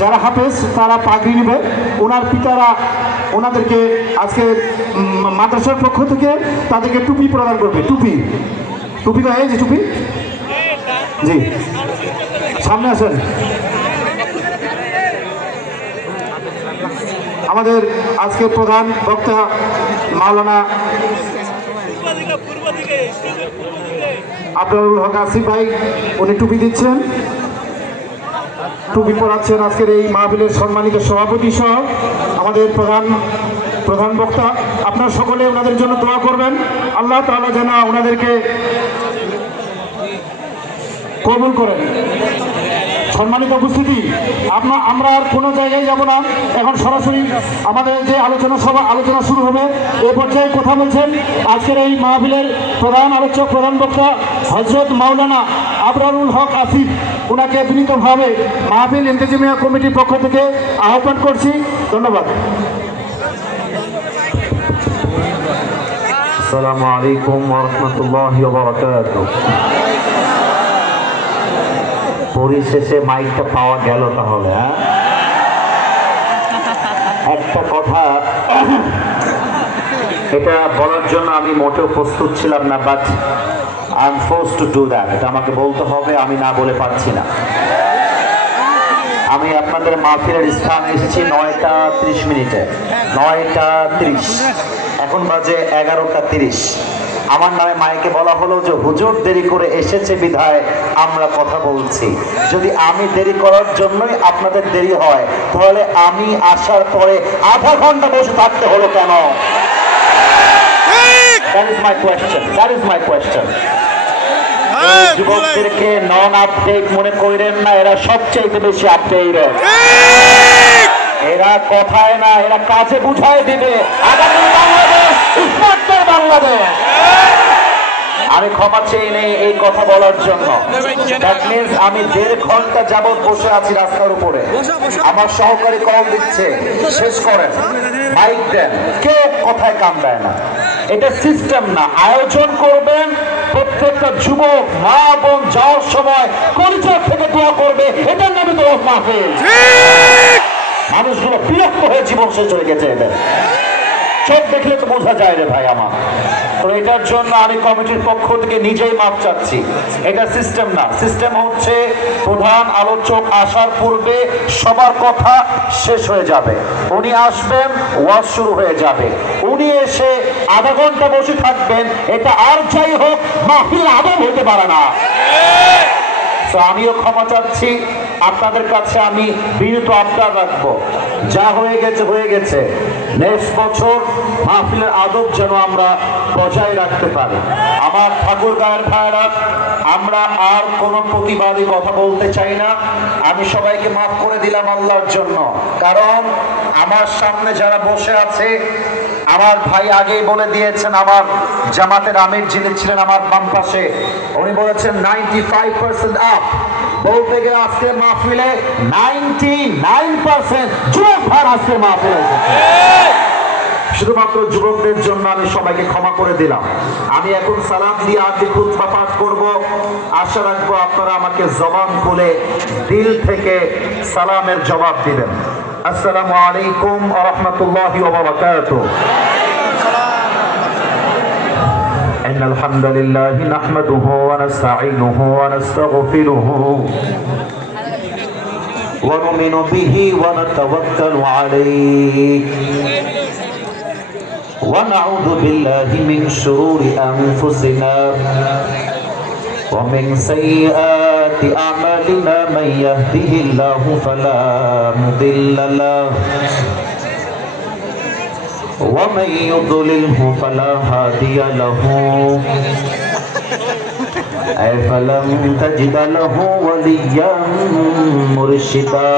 যারা হাফেজ তারা পাগড়ি নেবে, ওনার পিতারা ওনাদেরকে আজকে মাদ্রাসার পক্ষ থেকে তাদেরকে টুপি প্রদান করবে। টুপি টুপি এই যে টুপি, জি সামনে আসেন। আমাদের আজকের প্রধান বক্তা মাওলানা আবরারুল হক আসিফ ভাই, উনি টুপি দিচ্ছেন, টুপি পড়াচ্ছেন আজকের এই মাহফিলের সম্মানিত সভাপতি সহ আমাদের প্রধান বক্তা। আপনারা সকলে ওনাদের জন্য দোয়া করবেন, আল্লাহ তাআলা যেন ওনাদেরকে কবুল করেন। সম্মানিত উপস্থিতি, আমরা আর কোনো জায়গায় যাব না, এখন সরাসরি আমাদের যে আলোচনা শুরু হবে। এই পর্যায়ে কথা বলছেন আজকের এই মাহফিলের প্রধান আলোচক, প্রধান বক্তা হযরত মাওলানা আবরারুল হক আসিফ। ওনাকে বিনীতভাবে মাহফিল ইন্তেজামিয়া কমিটির পক্ষ থেকে আহ্বান করছি। ধন্যবাদ। আসসালামু আলাইকুম ওয়া রাহমাতুল্লাহি ওয়া বারাকাতুহু। পরিশেষে মাইকটা পাওয়া গেল তাহলে। একটা কথা এটা বলার জন্য আমি মোটেও প্রস্তুত ছিলাম না, but I M forced to do that. এটা আমাকে বলতে হবে, আমি না বলে পারছি না। আমি আপনাদের মাহফিলের স্থানে এসেছি 9টা 30 মিনিটে, 9টা 30, এখন বাজে 11টা 30। আমার নামে মাইকে বলা হলো যে হুজুর দেরি করে এসেছে বিধায় আমরা কথা বলছি। যদি আমি দেরি করার জন্যই আপনাদের দেরি হয়, তাহলে আমি আসার পরে আধা ঘন্টা বসে থাকতে হলো কেন? That is my question. That is my question. যুবকদেরকে নন আপডেট মনে করেন না, এরা সবচেয়ে বেশি আপডেট। এরা কথায় না, এরা কাজে বুঝায় দিবে আগামী বাংলাদেশ, স্মার্টার বাংলাদেশ। আমি ক্ষমা চেয়ে নেই এই কথা বলার জন্য। দ্যাট মিনস আমি 1.5 ঘন্টা যাবত বসে আছি রাস্তার উপরে, আমার সহকারী কল দিচ্ছে শেষ করেন, মাইক দেন, কেউ কথায় কান দেয় না। এটা সিস্টেম না। আয়োজন করবেন, প্রত্যেকটা যুবক মা বোন যাওয়ার সময় কলিজার থেকে দোয়া করবে, এটার নামে তো মাহফিল। মানুষগুলো বিরক্ত হয়ে জীবন শেষ চলে গেছে। এদের চোখ দেখলে তো বোঝা যায় রে ভাই আমার। তো এটার জন্য আমি কমিটির পক্ষ থেকে নিজেই মাপ চাচ্ছি। এটা সিস্টেম না। সিস্টেম হচ্ছে প্রধান আলোচক আসার পূর্বে সবার কথা শেষ হয়ে যাবে, উনি আসবেন, ওয়াজ শুরু হয়ে যাবে, উনি এসে আধা ঘন্টা বসে থাকবেন। এটা আর যাই হোক মাহফিল আদম হতে পারে না। তো আমিও ক্ষমা চাচ্ছি, আপনাদের কাছে আমি বিনীত আবদার রাখবো, যা হয়ে গেছে হয়ে গেছে। নেক্সট বছর মাহফিলের আদব যেন আমরা বজায় রাখতে পারি। আমার ঠাকুর গায়ের ভাইরা, আমরা আর কোনো প্রতিবাদী কথা বলতে চাই না। আমি সবাইকে মাফ করে দিলাম আল্লাহর জন্য, কারণ আমার সামনে যারা বসে আছে, আমার ভাই আগেই বলে দিয়েছেন, আমার জামাতের আমির যিনি ছিলেন আমার বাম পাশে, উনি বলেছেন 95% আপ। বলতে গেলে আজকের মাহফিলে 99% যুবক ভাই আজকের মাহফিলে এসেছে। শুধুমাত্র যুবকদের জন্য আমি সবাইকে ক্ষমা করে দিলাম। আমি এখন সালাম দিয়ে আজকে খুতবা পাঠ করব। আশা রাখবো আপনারা আমাকে জবান খুলে দিল থেকে সালামের জবাব দিবেন। আসসালামু আলাইকুম ওয়া রাহমাতুল্লাহি ওয়া বারাকাতুহু। إن الحمد لله نحمده ونستعينه ونستغفره ونؤمن به ونتوكل عليه ونعوذ بالله من شرور أنفسنا ومن سيئات أعمالنا من يهده الله فلا مضل له ومن يضلله فلا هادي له فلم تجد له وليا مرشدا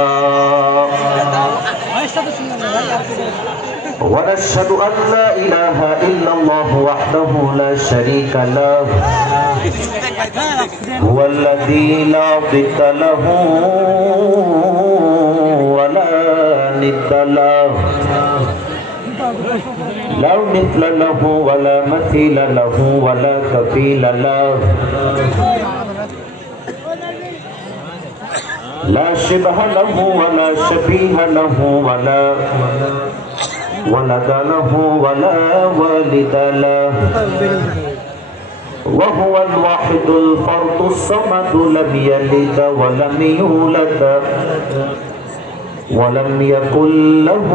ونشهد أن لا إله إلا الله وحده لا شريك له هو الذي لا ضد له ولا ند له لا مثل له ولا مثيل له ولا كفيل له لا شبه له ولا شبيه له ولا ولد له ولا والد له وهو الواحد الفرد الصمد لم يلد ولم يولد ولم يكن له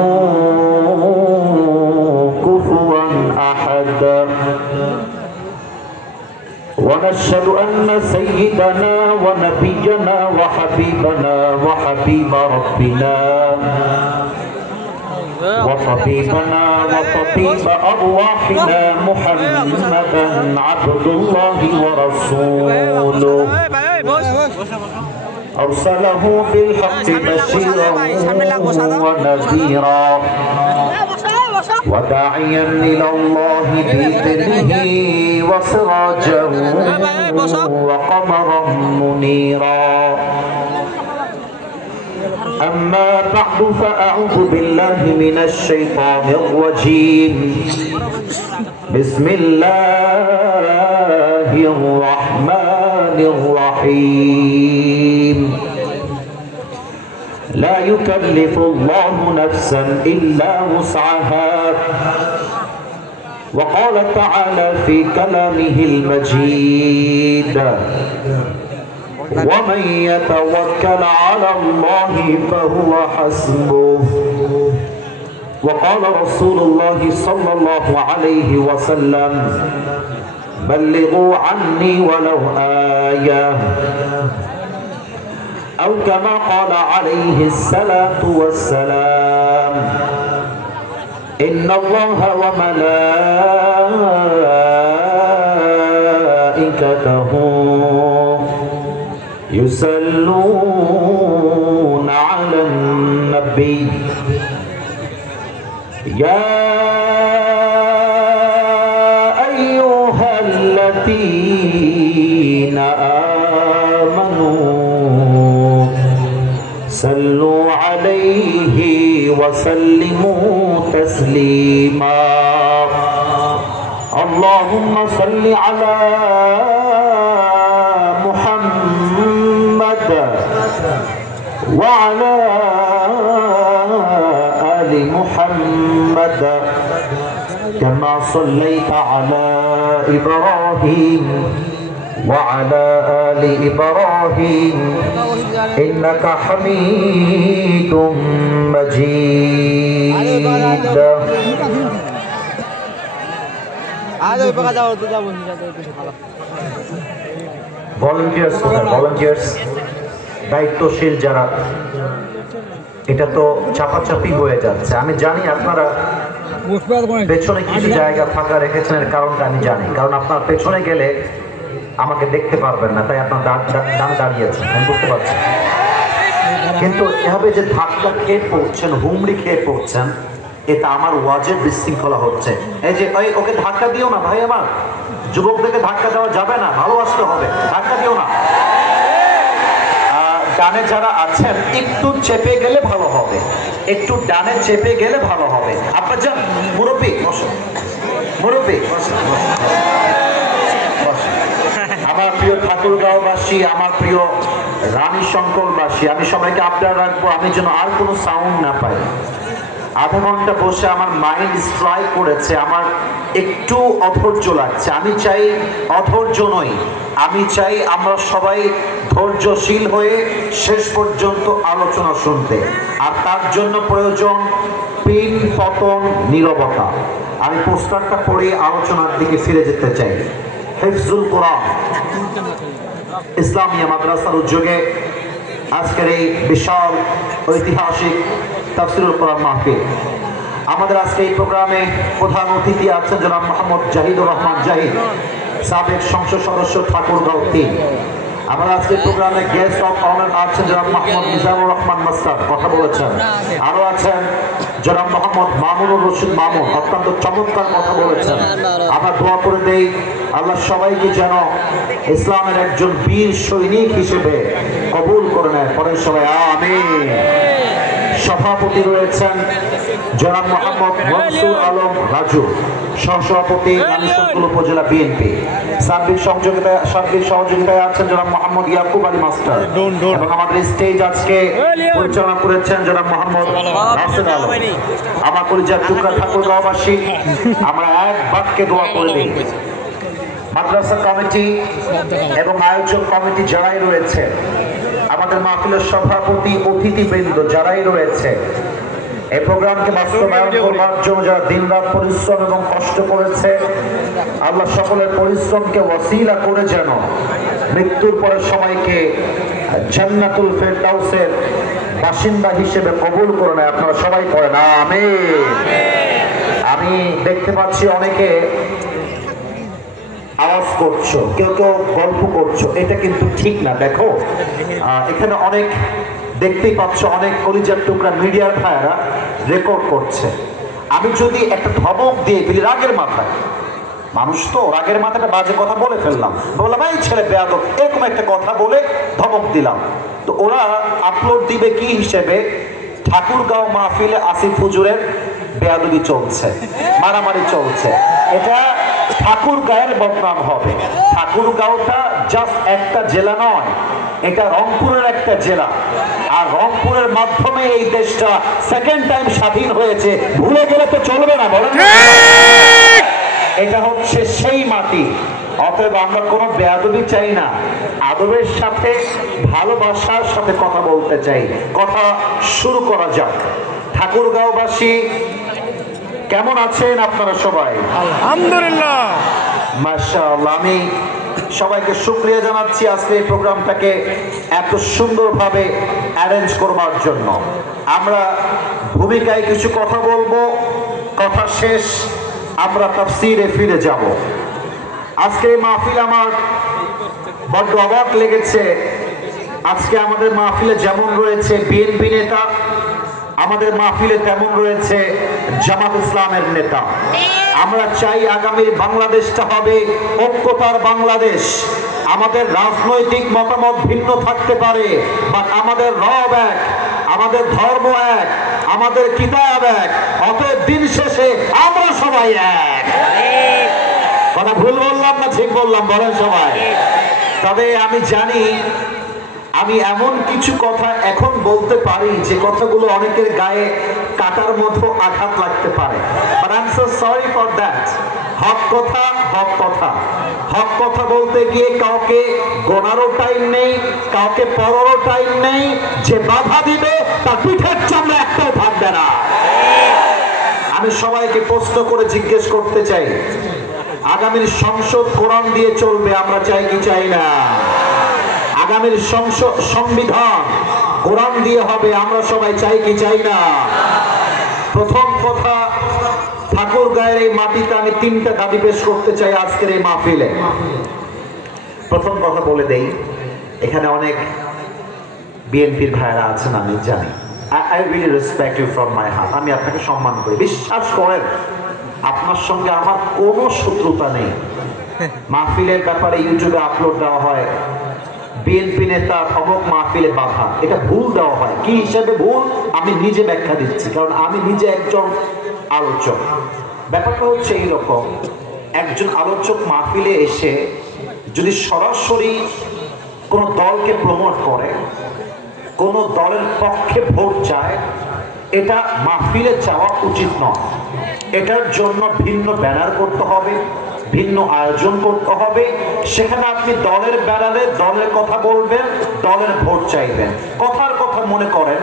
كفوا أحد ونشهد أن سيدنا ونبينا وحبيبنا وحبيب ربنا وطبيبنا وطبيب أرواحنا محمدا عبد الله ورسوله أرسله بالحق بشيرا ونذيرا وداعيا إلى الله بإذنه وسراجا وقمرا منيرا أما بعد فأعوذ بالله من الشيطان الرجيم بسم الله الرحمن الرحيم لا يكلف الله نفسا إلا وسعها وقال تعالى في كلامه المجيد ومن يتوكل على الله فهو حسبه وقال رسول الله صلى الله عليه وسلم بلغوا عني ولو آية أو كما قال عليه الصلاة والسلام إن الله وملائكته يصلون على النبي يا أيها الذين آمنوا صلوا عليه وسلموا تسليما اللهم صل على وعلى آل محمد كما صليت على إبراهيم وعلى آل إبراهيم إنك حميد مجيد volunteers দায়িত্বশীল যারা এটা তো চাপাচাপি হয়ে যাচ্ছে আমি জানি আপনারা পেছনে কিছু জায়গা ফাঁকা রেখেছেন এর কারণটা আমি জানি কারণ আপনার পেছনে গেলে আমাকে দেখতে পারবেন না তাই আপনার ডান দাঁড়িয়েছেন আমি বুঝতে পারছি কিন্তু এভাবে যে ধাক্কা খেয়ে পড়ছেন হুমড়ি খেয়ে পড়ছেন এটা আমার ওয়াজের বিশৃঙ্খলা হচ্ছে এই যে ওকে ধাক্কা দিও না ভাই আমার যুবকদেরকে ধাক্কা দেওয়া যাবে না ভালোবাসতে হবে ধাক্কা দিও না ডানে যারা আছেন একটু চেপে গেলে ভালো হবে একটু ডানে চেপে গেলে ভালো হবে আপনার যান মুরব্বী মুরব্বী আমার প্রিয় ঠাকুরগাঁওবাসী আমার প্রিয় রানী শঙ্করবাসী আমি সবাইকে আপনার রাখবো আমি যেন আর কোনো সাউন্ড না পাই আধা ঘন্টা বসে আমার মাইন্ড স্ট্রাইক করেছে আমার একটু অধৈর্য লাগছে আমি চাই অধৈর্য নই আমি চাই আমরা সবাই ধৈর্যশীল হয়ে শেষ পর্যন্ত আলোচনা শুনতে আর তার জন্য প্রয়োজন পিন পতন নীরবতা আমি পোস্টারটা পড়ে আলোচনার দিকে ফিরে যেতে চাই হিফজুল কোরআন ইসলামিয়া মাদ্রাসার উদ্যোগে আজকের এই বিশাল ঐতিহাসিক তাফসীরুল কোরআন মাহফিল আমাদের আজকে এই প্রোগ্রামে প্রধান অতিথি আছেন জনাব মোহাম্মদ জাহিদুর রহমান জাহিদ সাবেক সংসদ সদস্য ঠাকুরগাঁও 3 আমরা আজকে প্রোগ্রামে গেস্ট অফ অনার আছেন জনাব মোহাম্মদ মিজানুর রহমান মাস্টার, কথা বলেছেন। আরো আছেন জনাব মোহাম্মদ মামুনুর রশিদ মামুন, অত্যন্ত চমৎকার কথা বলেছেন। আমরা দোয়া করে দেই আল্লাহ সবাইকে যেন ইসলামের একজন বীর সৈনিক হিসেবে কবুল করে নেয়। পরে সবাই আমিন। সভাপতি রয়েছেন জনাব মোহাম্মদ মনসুর আলম রাজু, সহসভাপতি রানীশঙ্কর উপজেলা বিএনপি। সার্বিক সহযোগিতায় আছেন জনাব মোহাম্মদ ইয়াকুব আলী মাস্টার, এবং আমাদের স্টেজ আজকে পরিচালনা করেছেন জনাব মোহাম্মদ হাসান আলম। আমার পরিচয় টুকরা ঠাকুরগাঁওবাসী, আমরা এক বাক্যে দোয়া করে দিই মাদ্রাসা কমিটি এবং আয়োজক কমিটি যারাই রয়েছে, আমাদের মাহফিলের সভাপতি, অতিথিবৃন্দ যারাই রয়েছে, এই প্রোগ্রামকে বাস্তবায়ন করবার জন্য যারা দিনরাত পরিশ্রম এবং কষ্ট করেছে, আল্লাহ সকলের পরিশ্রমকে ওয়াসিলা করে যেন মৃত্যুর পরে সবাইকে জান্নাতুল ফেরদাউসের বাসিন্দা হিসেবে কবুল করে নেয়। আপনারা সবাই করেন আমিন। আমি দেখতে পাচ্ছি অনেকে আওয়াজ করছো, কেউ কেউ গল্প করছো, এটা কিন্তু ঠিক না। দেখো এখানে অনেক দেখতেই পাচ্ছ অনেক কলিজার টুকরা মিডিয়ার ভাইয়েরা রেকর্ড করছে। আমি যদি একটা ধমক দিয়ে ফেলি রাগের মাথায়, মানুষ তো রাগের মাথাটা বাজে কথা বলে ফেললাম, বললাম এই ছেলে বেয়াদব, এরকম একটা কথা বলে ধমক দিলাম, তো ওরা আপলোড দিবে কি হিসেবে? ঠাকুরগাঁও মাহফিলে আসিফ হুজুরের বেয়াদবি চলছে, মারামারি চলছে, এটা ঠাকুরগাঁওয়ের বদনাম হবে। ঠাকুরগাঁওটা জাস্ট একটা জেলা নয়, এটা রংপুরের একটা জেলা, আর রংপুরের মাধ্যমে এই দেশটা সেকেন্ড টাইম স্বাধীন হয়েছে, ভুলে গেলে তো চলবে না, বলেন। এটা হচ্ছে সেই মাটি। অতএব আমরা কোনো বেয়াদবি চাই না, আদবের সাথে ভালোবাসার সাথে কথা বলতে চাই। কথা শুরু করা যাক। ঠাকুরগাঁওবাসী কেমন আছেন আপনারা সবাই? আলহামদুলিল্লাহ, মাশাআল্লাহ। আমি সবাইকে শুকরিয়া জানাচ্ছি আজকে এই প্রোগ্রামটাকে এত সুন্দরভাবে অ্যারেঞ্জ করবার জন্য। আমরা ভূমিকায় কিছু কথা বলবো, কথা শেষ আমরা তাফসীরে ফিরে যাব। আজকে এই মাহফিল আমার বড্ড অবাক লেগেছে। আজকে আমাদের মাহফিলে যেমন রয়েছে বিএনপি নেতা, আমাদের মাহফিলে তেমন রয়েছে জামাত ইসলামের নেতা। আমরা চাই আগামীর বাংলাদেশটা হবে ঐক্যতার বাংলাদেশ। আমাদের রাজনৈতিক মতামত ভিন্ন থাকতে পারে, বাট আমাদের রব এক, আমাদের ধর্ম এক, আমাদের কিতাব এক। অতএব দিন শেষে আমরা সবাই এক। কথা ভুল বললাম না ঠিক বললাম? বলেন সবাই। তবে আমি জানি আমি এমন কিছু কথা এখন বলতে পারি যে কথাগুলো অনেকের গায়ে কাটার মতো আঘাত লাগতে পারে, but I am so sorry for that. হক কথা, হক কথা। হক কথা বলতে গিয়ে কাউকে গোনারও টাইম নেই, কাউকে পড়ারও টাইম নেই। যে বাধা দিবে তার পিঠের চামড়া একটাও থাকবে না। আমি সবাইকে প্রশ্ন করে জিজ্ঞেস করতে চাই, আগামীর সংসদ কোরআন দিয়ে চলবে, আমরা চাই কি চাই না? আগামীর সংবিধান কোরআন দিয়ে হবে, আমরা সবাই চাই কি চাই না? প্রথম কথা, ঠাকুরগাঁয়ের এই মাটিতে আমি 3টা দাবি পেশ করতে চাই আজকের এই মাহফিলে। প্রথম কথা বলে দেই, এখানে অনেক বিএনপির ভাইরা আছেন, আমি জানি। I really respect you from my heart. আমি আপনাকে সম্মান করি, বিশ্বাস করেন আপনার সঙ্গে আমার কোনো শত্রুতা নেই। মাহফিলের ব্যাপারে ইউটিউবে আপলোড দেওয়া হয় বিএনপি নেতা অমুক মাহফিলে বাধা, এটা ভুল দেওয়া হয়। কি হিসাবে ভুল আমি নিজে ব্যাখ্যা দিচ্ছি, কারণ আমি নিজে একজন আলোচক। ব্যাপারটা হচ্ছে এইরকম, একজন আলোচক মাহফিলে এসে যদি সরাসরি কোনো দলকে প্রমোট করে, কোনো দলের পক্ষে ভোট চায়, এটা মাহফিলে চাওয়া উচিত নয়। এটার জন্য ভিন্ন ব্যানার করতে হবে, ভিন্ন আয়োজন করতে হবে। সেখানে আপনি দলের ব্যানারে দলের কথা বলবেন, দলের ভোট চাইবেন। কথার কথা মনে করেন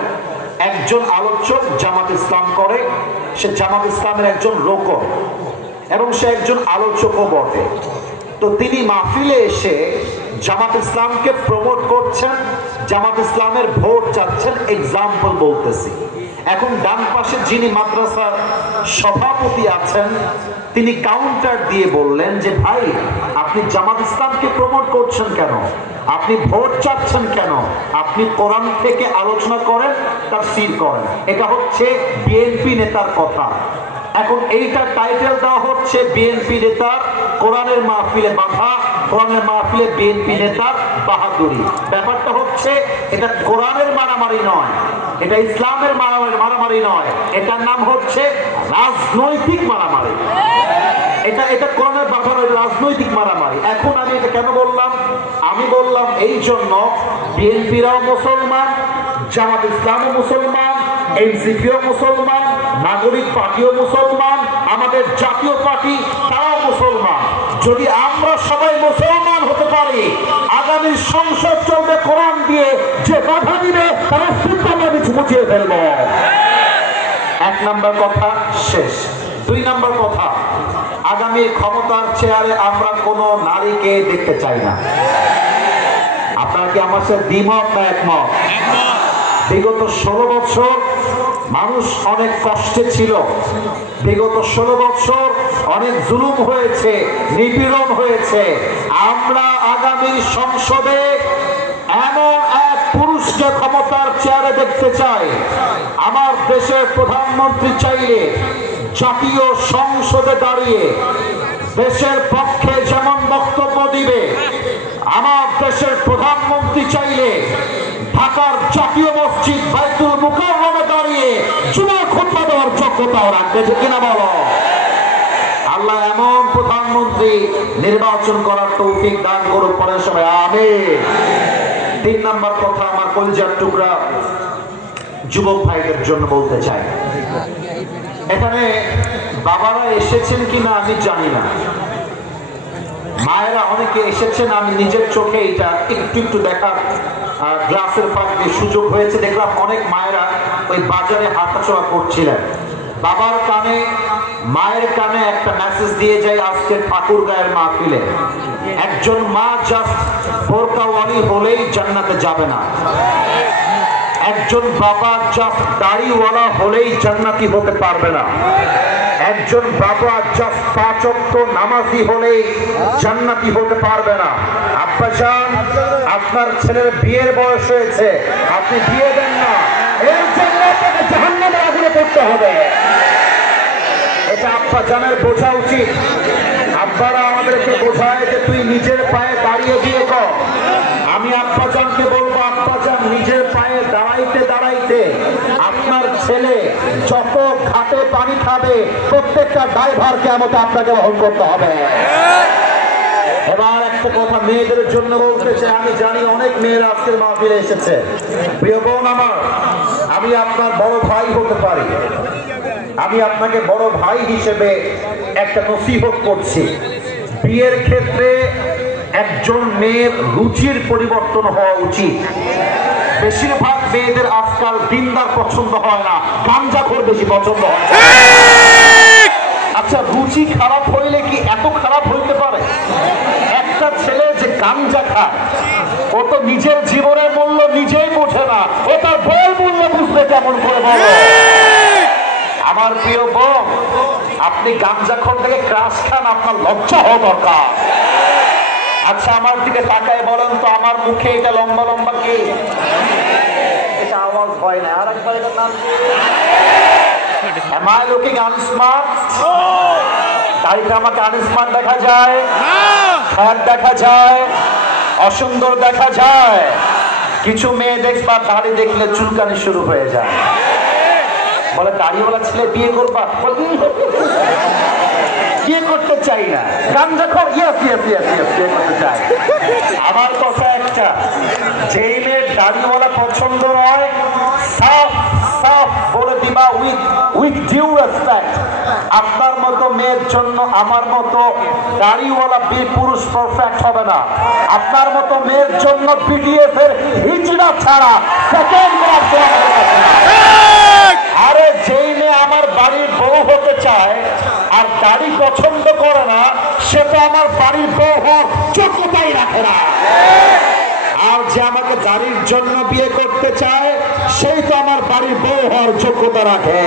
একজন আলোচক জামাত ইসলাম করে, সে জামাত ইসলামের একজন লোকও এবং সে একজন আলোচকও বটে। তো তিনি মাহফিলে এসে জামাত ইসলামকে প্রমোট করছেন, জামাত ইসলামের ভোট চাচ্ছেন, এক্সাম্পল বলতেছি। এখন ডান পাশে যিনি মাদ্রাসার সভাপতি আছেন তিনি কাউন্টার দিয়ে বললেন যে ভাই, আপনি জামাত ইসলামকে প্রমোট করছেন কেন, আপনি ভোট চাচ্ছেন কেন, আপনি কোরআন থেকে আলোচনা করেন, তাফসীর করেন। এটা হচ্ছে বিএনপি নেতার কথা। এখন এইটা টাইটেল দেওয়া হচ্ছে বিএনপি নেতার কোরআনের মাহফিলে বাধা, কোরআনের মাহফিলে বিএনপি নেতার বাহাদুরি। ব্যাপারটা হচ্ছে এটা কোরআনের মারামারি নয়, এটা ইসলামের মারামারি নয়, এটার নাম হচ্ছে রাজনৈতিক মারামারি। এটা কোরআনের বাধা নয়, রাজনৈতিক মারামারি। এখন আমি এটা কেন বললাম? আমি বললাম এই জন্য, বিএনপিরাও মুসলমান, জামাত ইসলামও মুসলমান, এনসিপিও মুসলমান, নাগরিক পার্টিও মুসলমান, আমাদের জাতীয় পার্টি তারাও মুসলমান। যদি আমরা সবাই মুসলমান হতে পারি, আগামী সংসদ চলবে কোরআন দিয়ে, যে বাধা দিবে তার অস্তিত্ব আমরা মুছিয়ে ফেলব। এক নম্বর কথা শেষ। 2 নম্বর কথা, আগামী ক্ষমতার চেয়ারে আমরা কোনো নারীকে দেখতে চাই না। আপনারা কি আমার সাথে দ্বিমত না একমত? বিগত 16 বছর মানুষ অনেক কষ্টে ছিল, বিগত 16 বছর অনেক জুলুম হয়েছে, নিপীড়ন হয়েছে। আমরা আগামী সংসদে এমন এক পুরুষকে ক্ষমতার চেয়ারে দেখতে চাই। আমার দেশের প্রধানমন্ত্রী চাইলে জাতীয় সংসদে দাঁড়িয়ে দেশের পক্ষে যেমন বক্তব্য দিবে, আমার দেশের প্রধানমন্ত্রী চাইলে ঢাকার জাতীয় মসজিদ বাইতুল মুকাররমে দাঁড়িয়ে জুমার খুতবা দেওয়ার যোগ্যতাও রাখবে, যে কিনা বলো? আল্লাহ এমন প্রধানমন্ত্রী নির্বাচন করার তৌফিক দান করুক, পরে সবাই আমিন। 3 নম্বর কথা, আমার কলিজার টুকরা যুবক ভাইদের জন্য বলতে চাই, এখানে বাবারা এসেছেন কিনা আমি জানি না, মায়েরা অনেকে এসেছেন, আমি নিজের চোখে এটা একটু দেখার গ্লাসের ফাঁক দিয়ে সুযোগ হয়েছে। দেখলাম অনেক মায়েরা ওই বাজারে হাঁটাচলা করছিলেন। বাবার কানে, মায়ের কানে একটা মেসেজ দিয়ে যায় আজকে ঠাকুরগাঁয়ের মাহফিলে, একজন মা জাস্ট বোরকাওয়ালি হলেই জান্নাতে যাবে না, একজন বাবা জাস্ট দাড়িওয়ালা হলেই জান্নাতি হতে পারবে না, একজন বাবা জাস্ট 5 ওয়াক্ত নামাজি হলেই জান্নাতি হতে পারবে না। আব্বাজান, আপনার ছেলের বিয়ের বয়স হয়েছে, আপনি বিয়ে দেন না, এর জন্য আপনাকে জাহান্নামের আগুনে পড়তে হবে। এটা আব্বাজানের বোঝা উচিত। আব্বারা আমাদেরকে বোঝায় যে তুই নিজের পায়ে দাঁড়িয়ে বিয়ে কর। আমি আব্বাজানকে বলবো, আব্বাজান নিজের পায়ে দাঁড়াইতে দাঁড়াইতে আপনার ছেলে যত ঘাটে পানি খাবে প্রত্যেকটা ড্রাইভার কেমতে আপনাকে বহন করতে হবে। এবার একটা কথা মেয়েদের জন্য বলতে চাই, আমি জানি অনেক মেয়েরা আজকের মাহফিলে এসেছে। প্রিয় বোন আমার, আমি আপনার বড় ভাই হতে পারি, আমি আপনাকে বড় ভাই হিসেবে একটা নসিহত করছি। বিয়ের ক্ষেত্রে একজন মেয়ের রুচির পরিবর্তন হওয়া উচিত। বেশিরভাগ মেয়েদের আজকাল দিনদার পছন্দ হয় না, গাঞ্জাখোর বেশি পছন্দ হয়। আচ্ছা, রুচি খারাপ হইলে কি এত খারাপ হইতে পারে? একটা ছেলে যে গাঞ্জা খায়, ও তো নিজের জীবনের মূল্য নিজেই বোঝে না, ও তার বউয়ের মূল্য বুঝবে কেমন করে বলো? আমার প্রিয় বোন, আপনি গাঞ্জাখোর থেকে ক্রাশ খান, আপনার লজ্জা হওয়া দরকার। আচ্ছা, আমার দিকে তাকায় বলেন তো, আমার মুখে এটা লম্বা লম্বা কি? এটা আওয়াজ হয় না। আর একবার এটার নাম কি? Am I looking unsmart? দাড়িটা আমাকে আনস্মার্ট দেখা যায়, ফ্যাট দেখা যায়, অসুন্দর দেখা যায়। কিছু মেয়ে দেখবা দাড়ি দেখলে চুলকানি শুরু হয়ে যায়, বলে দাড়িওয়ালা ছেলে বিয়ে করবা? বিয়ে করতে চাই না। গাঞ্জাখোর? ইয়েস ইয়েস ইয়েস ইয়েস, বিয়ে করতে চাই। আমার কথা একটা, যেই মেয়ের দাড়িওয়ালা পছন্দ নয়, সাফ সাফ বলে দিবা উইথ ডিউ রেসপেক্ট, আপনার মতো মেয়ের জন্য আমার মতো দাড়িওয়ালা পুরুষ পারফেক্ট হবে না। আপনার মতো মেয়ের জন্য বিডিএফ এর হিজড়া ছাড়া সেকেন্ড ক্লাস হবে না। আরে যেই মেয়ে আমার বাড়ির বউ হতে চায় আর দাড়ি পছন্দ করে না, সে তো আমার বাড়ির বউ হওয়ার যোগ্যতাই রাখে না। আর যে আমাকে দাড়ির জন্য বিয়ে করতে চায়, সেই তো আমার বাড়ির বউ হওয়ার যোগ্যতা রাখে।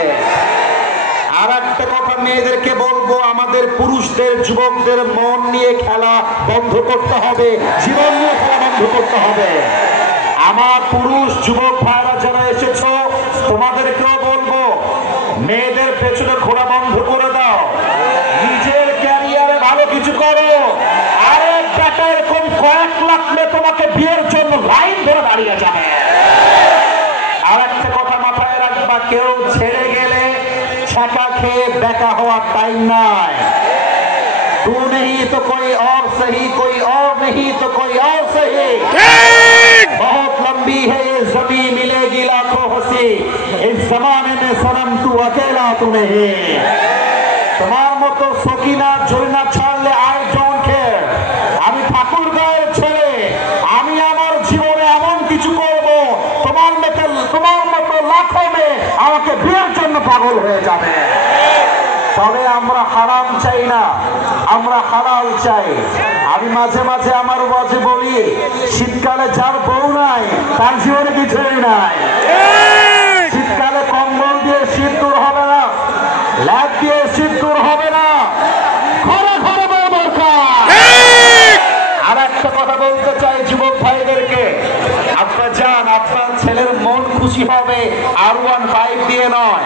আর একটা কথা মেয়েদেরকে বলবো, আমাদের পুরুষদের যুবকদের মন নিয়ে খেলা বন্ধ করতে হবে, জীবন নিয়ে খেলা বন্ধ করতে হবে। আমার পুরুষ যুবক ভাইরা যারা এসেছো, তোমাদেরকেও বলবো, মেয়েদের পেছনে ঘোরা বন্ধ করে দাও, নিজের ক্যারিয়ারে ভালো কিছু করো। আরে টাকা এরকম কয়েক লাখ মেয়ে তোমাকে বিয়ের জন্য লাইন ধরে দাঁড়িয়ে যাবে। আর একটা কথা মাথায় রাখবা, কেউ ছেড়ে গেলে ছাকা খেয়ে বেকা হওয়ার টাইম নাই। तू नहीं तो कोई और सही, कोई और नहीं तो कोई और सही। बहुत लंबी है ये ज़मीन, मिलेगी लाखों हंसी, इस जमाने में सनम तू अकेला तू नहीं। তোমার মতো সকিনা জরিনা ছাড়লে আই ডোন্ট কেয়ার। আমি ঠাকুর গায়ের ছেলে, আমি আমার জীবনে এমন কিছু করব, তোমার মতো লাখো মেয়ে আমাকে বিয়ের জন্য পাগল হয়ে যাবে। তবে আমরা হারাম চাই না, আমরা হালাল চাই। আমি মাঝে মাঝে আমার ওয়াজে বলি, শীতকালে যার বউ নাই তার জীবনে কিছুই নাই। শীতকালে কম্বল দিয়ে শীত দূর হবে না, ল্যাব দিয়ে শীত দূর হবে না, ঘরে ঘরে বউ দরকার। আর একটা কথা বলতে চাই যুবক ভাইদেরকে, আপনার যান, আপনার ছেলের মন খুশি হবে R1 5 দিয়ে নয়,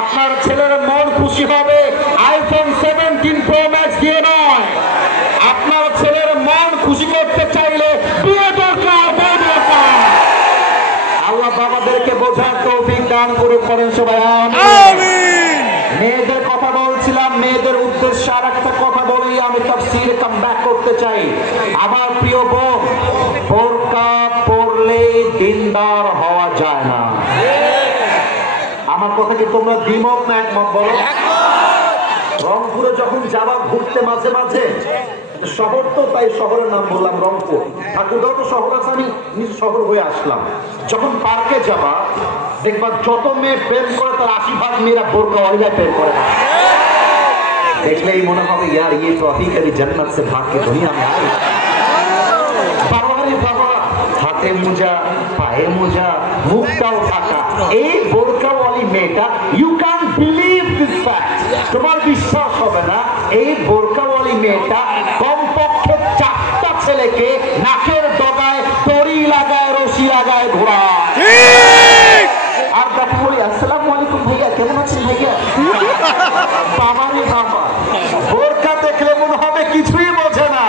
আপনার ছেলের মন খুশি হবে iPhone 17 Pro Max দিয়ে নয়। আপনার ছেলের মন খুশি করতে চাইলে বিয়ে দরকার, বউ দরকার। আল্লাহ বাবাদেরকে বোঝার তৌফিক দান করুক, করেন সবাই আমিন। মেয়েদের কথা বলছিলাম, মেয়েদের উদ্দেশ্যে আর একটা কথা বলেই আমি তাফসীরে কাম ব্যাক করতে চাই। আমার প্রিয় বোন, বোরকা পরলে দিনদার হওয়া যায় না। আমার কথা কি তোমরা দ্বিমত না একমত বলো? রংপুরে যখন যাবা ঘুরতে মাঝে মাঝে, শহর তো তাই শহরের নাম বললাম রংপুর, ঠাকুরগাঁও তো শহর আছে, আমি নিজ শহর হয়ে আসলাম। যখন পার্কে যাবা দেখবা যত মেয়ে প্রেম করে তার 80% মেয়েরা বোরকাওয়ালিরা প্রেম করে না। দেখলেই মনে হবে यार ये तो अभी कभी जन्नत से भाग के दुनिया में आई। বাবা রে বাবা, হাতে মোজা, পায়ে মোজা, মুখটাও ঢাকা, এই বোরকাওয়ালি মেয়েটা, you can believe this fact, তোমার বিশ্বাস হবে না, এই বোরকাওয়ালি মেয়েটা কমপক্ষে 4টা ছেলেকে নাকের ডগায় দড়ি লাগায়, রশি লাগায় ঘোরা। আর তাকে বলি আসসালামু আলাইকুম ভাইয়া, কেমন আছেন ভাইয়া? বাবা রে বাবা, বোরকা দেখলে মনে হবে কিছুই বোঝে না।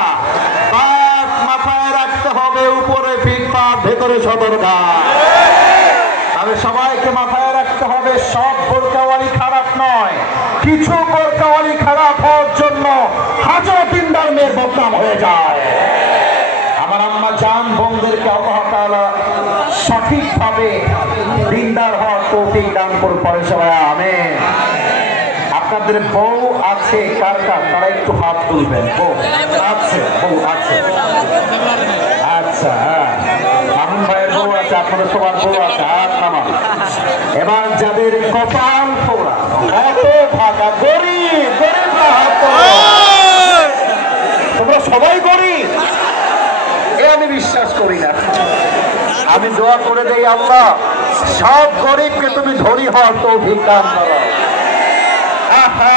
মাথায় রাখতে হবে উপরে ফিটফাট, ভেতরে সদরঘাট। তবে সবাইকে মাথায় রাখতে হবে সব বোরকাওয়ালি খারাপ নয়, কিছু বোরকাওয়ালি খারাপ হওয়ার জন্য হাজার দিনদার মেয়ের বদনাম হয়ে যায়। আমার আম্মা জান বোনদেরকে আল্লাহ তাআলা সঠিকভাবে দিনদার হওয়ার তৌফিক দান করুন, পরে সবাই আমিন। আপনাদের বউ আছে কার কার, তারা একটু হাত তুলবেন। বউ আছে, বউ আছে, আচ্ছা হ্যাঁ, মামুন ভাইয়ের বউ আছে, আপনাদের সবার বউ আছে, হাত নামান। এবার যাদের কপাল পোড়া, এত ভাগা, গরিব গরিব না, হাত তোমরা সবাই গরিব, এ আমি বিশ্বাস করি না। আমি দোয়া করে দেই, আল্লাহ সব গরিবকে তুমি ধনী হওয়ার তৌফিক দান করো।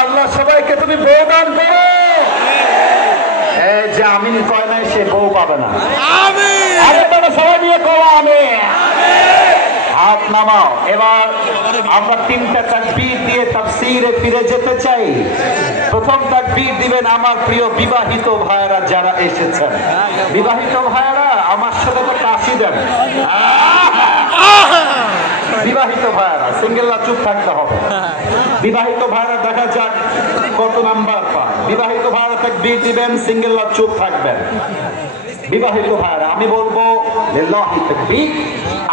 আল্লাহ সবাইকে তুমি বউ দান করো। এই যে আমিন কয় নাই, সে বউ পাবে না। সবাই নিয়ে করো আমিন, হাত নামাও। এবার আমরা 3টা তাকবীর দিয়ে তাফসীরে ফিরে যেতে চাই। প্রথম তাকবীর দিবেন আমার প্রিয় বিবাহিত ভাইরা যারা এসেছেন। বিবাহিত ভাইরা আমার সাথে তো কাশি দেন। বিবাহিত ভাইরা, সিঙ্গেলরা চুপ থাকতে হবে। বিবাহিত ভাইরা দেখা যাক কত নাম্বার পায়। বিবাহিত ভাইরা তাকবীর দিবেন, সিঙ্গেলরা চুপ থাকবেন। বিবাহিত ভাইরা আমি বলবো লিল্লাহি তাকবীর,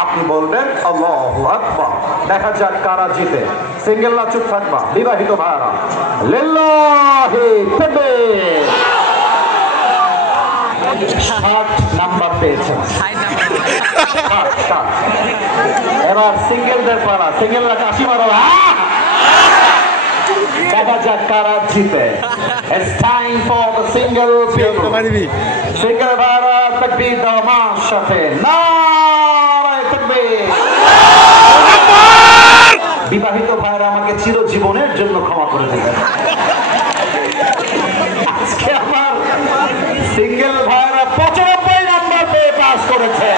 আপনি বলবেন আল্লাহু আকবার। দেখা যাক কারা জিতে। সিঙ্গেলরা চুপ থাকবা। বিবাহিত ভাইরা লিল্লাহি তাকবীর। 60 নাম্বার পেয়েছেন। এবার সিঙ্গেলদের পালা, সিঙ্গেলরা কাশি মারো। দেখা যাক কারা জিতে। It's time for the single people. Single ভাইরা তাকবীর দাও আমার সাথে। নারায়ে তাকবীর। বিবাহিত ভাইরা আমাকে চিরজীবনের জন্য ক্ষমা করে দেবেন। আজকে আমার সিঙ্গেল ভাইরা 95 নাম্বার পেয়ে পাস করেছে।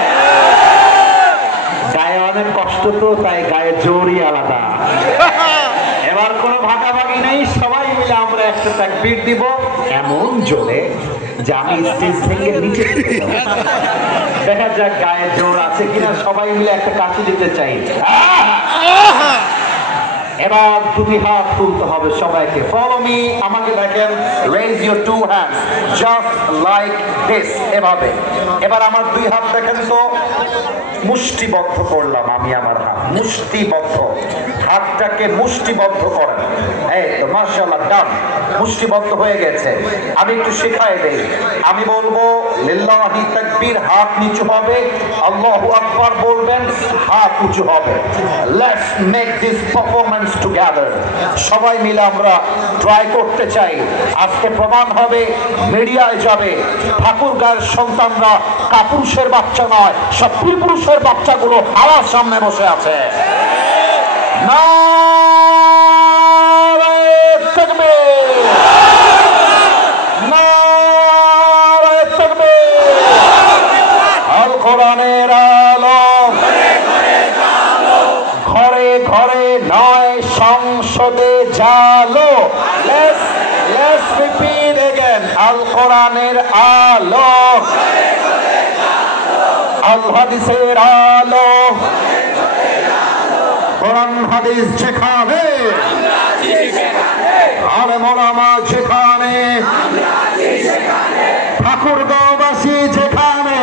গায়ে অনেক কষ্ট তো, তাই গায়ের জোরই আলাদা। এবার কোনো ভাগাভাগি নেই, সবাই মিলে আমরা একটা তাকবীর দিব এমন জোরে যে আমি স্টেজ থেকে নিচে দেখা যাক গায়ের জোর আছে কিনা। সবাই মিলে একটা কাশি দিতে চাই। এবার দুটি হাত তুলতে হবে সবাইকে। ফলো মি, আমাকে দেখেন, raise your two hands just like this, এভাবে। এবার আমার দুই হাত দেখেন তো, মুষ্টিবদ্ধ করলাম আমি আমার হাত, মুষ্টিবদ্ধ। হাতটাকে মুষ্টিবদ্ধ করেন, এই তো মাশাআল্লাহ, ডান, মুষ্টিবদ্ধ হয়ে গেছে। আমি একটু শেখাই দেই, আমি বলবো লিল্লাহি তাকবীর, হাত নিচু হবে, আল্লাহু আকবার বলবেন, হাত উঁচু হবে। Let's make this performance together. সবাই মিলে আমরা ট্রাই করতে চাই। আজকে প্রমাণ হবে, মিডিয়ায় যাবে, ঠাকুরগাঁয়ের সন্তানরা কাপুরুষের বাচ্চা নয়, সব পুরুষের বাচ্চাগুলো আমার সামনে বসে আছে। নারায়ে তাকবীর, নারায়ে তাকবীর। আল কোরআনের আলো ঘরে ঘরে নয়, সংসদে জালো। Let's repeat again. আল কোরআনের আলো, আল হাদিসের আলো, কোরআন হাদিস যেখানে, আলেম ওলামা যেখানে, ঠাকুরগাঁওবাসী যেখানে,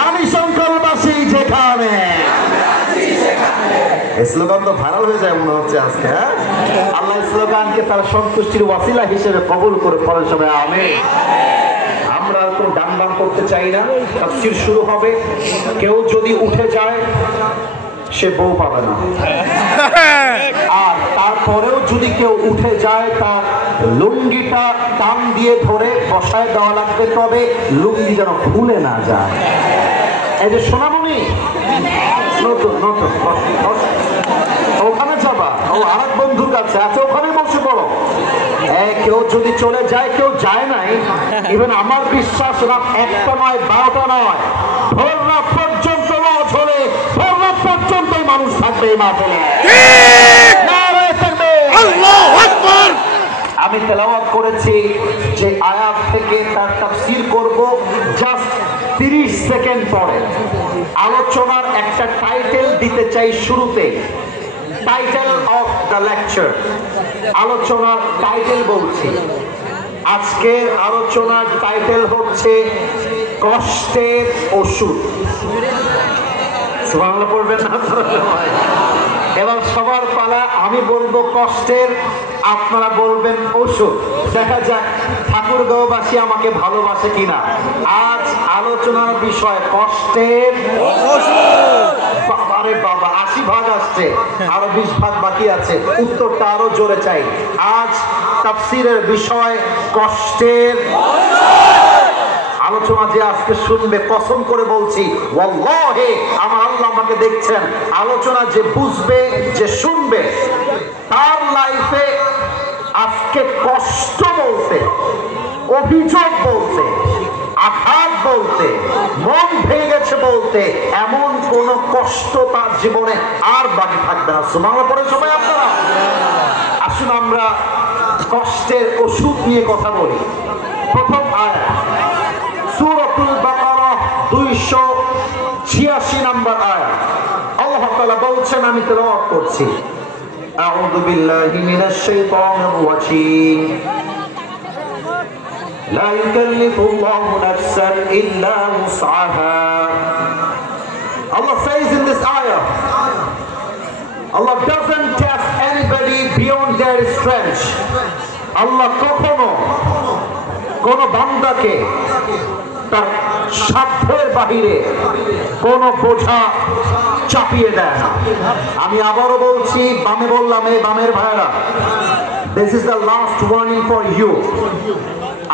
রানীশঙ্করবাসী যেখানে। স্লোগান তো ভাইরাল হয়ে যায় মনে হচ্ছে আজকে। আল্লাহ স্লোগানকে তার সন্তুষ্টির ওয়াসিলা হিসেবে কবুল করে পড়ার সময় আমিন। আমরা কোনো ডান বাম করতে চাই না। তাফসীর শুরু হবে, কেউ যদি উঠে যায় সে বউ পাবে না, আর তারপরেও যদি কেউ উঠে যায় তার লুঙ্গিটা টান দিয়ে ধরে বসায় দেওয়া লাগবে, তবে লুঙ্গি যেন খুলে না যায়। এই যে সোনামণি, নতুন নতুন ওখানে যাবা, ও আরেক বন্ধুর কাছে আছে, ওখানে বসে পড়ো। কেউ যদি চলে যায়, কেউ যায় নাই, ইভেন আমার বিশ্বাস রাত 1টা নয়, 12টা নয়, ভোর রাত পর্যন্ত লজ হলে ভোর রাত পর্যন্তই মানুষ থাকবে এই মাহফিলে। আমি তেলাওয়াত করেছি যে আয়াত থেকে তার তাফসীর করব জাস্ট 30 সেকেন্ড পরে। আলোচনার একটা টাইটেল দিতে চাই শুরুতে, টাইটেল অফ দ্য লেকচার। আলোচনার টাইটেল বলছি, আজকের আলোচনার টাইটেল হচ্ছে কষ্টের ওষুধ। বাংলা পড়বেন না সবাই? এবার সবার পালা, আমি বলবো কষ্টের, আপনারা বলবেন ওষুধ। দেখা যাক ঠাকুরগাঁওবাসী আমাকে ভালোবাসে কিনা। আজ আলোচনার বিষয় কষ্টের ওষুধ। বাবারে বাবা, 80 ভাগ আসছে, আরো 20 ভাগ বাকি আছে, উত্তরটা আরো জোরে চাই। আজ তাফসীরের বিষয় কষ্টের আলোচনা যে আজকে শুনবে, কসম করে বলছি ওয়াল্লাহি আমার আল্লাহ আমাকে দেখছেন, আলোচনা যে বুঝবে, যে শুনবে, তার লাইফে আজকে কষ্ট বলতে, অভিযোগ বলতে, আঘাত বলতে, মন ভেঙে গেছে বলতে এমন কোন কষ্ট তার জীবনে আর বাকি থাকবে না। সুবহানাল্লাহ পড়ে সবাই আপনারা। আসুন আমরা কষ্টের ওষুধ নিয়ে কথা বলি। প্রথম আয়াত সূরাতুল বাকারা 286 নম্বর আয়াত। আল্লাহ তাআলা বলছেন, আমি তেলাওয়াত করছি, আউযু বিল্লাহি মিনাশ শাইতানির রাজীম। লা ইউকাল্লিফুল্লাহু নাফসান ইল্লা উসআহা। Allah says in this ayah, Allah doesn't test anybody beyond their strength. Allah কখনো কোন বান্দাকে তার সাধ্যের বাহিরে কোন বোঝা চাপিয়ে দেয় না। আমি আবারও বলছি, বামে বললাম, এই বামের ভাইরা, this is the last warning for you.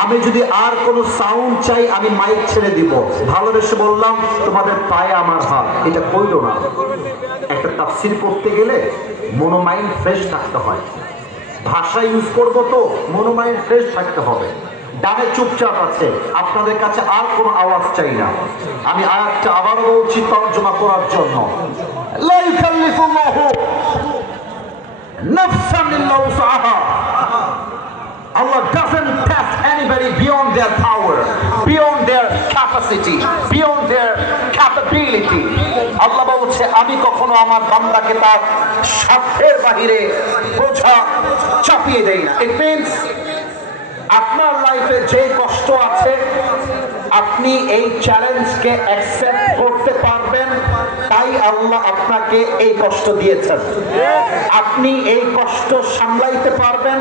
আমি যদি আর কোনো সাউন্ড চাই আমি মাইক ছেড়ে দিব, ভালোবেসে বললাম তোমাদের পায়ে আমার হাত, এটা কইল না। একটা তাফসির করতে গেলে মনোমাইন্ড ফ্রেশ থাকতে হয়, ভাষা ইউজ করবো তো মনোমাইন্ড ফ্রেশ থাকতে হবে। ডানে চুপচাপ আছে, আপনাদের কাছে আর কোনো আওয়াজ চাই না। আমি আয়াতটা আবারও বলছি তর্জমা করার জন্য। লা ইউকাল্লিফুল্লাহু নাফসান ইল্লা উসআহা। Allah doesn't test anybody beyond their power, beyond their capacity, beyond their capability. Allah বলছে আমি কখনো আমার বান্দাকে তার সাধ্যের বাহিরে বোঝা চাপিয়ে দেই না। It means আপনার লাইফে যে কষ্ট আছে আপনি এই চ্যালেঞ্জকে অ্যাকসেপ্ট করতে পারবেন, তাই আল্লাহ আপনাকে এই কষ্ট দিয়েছেন। আপনি এই কষ্ট সামলাইতে পারবেন,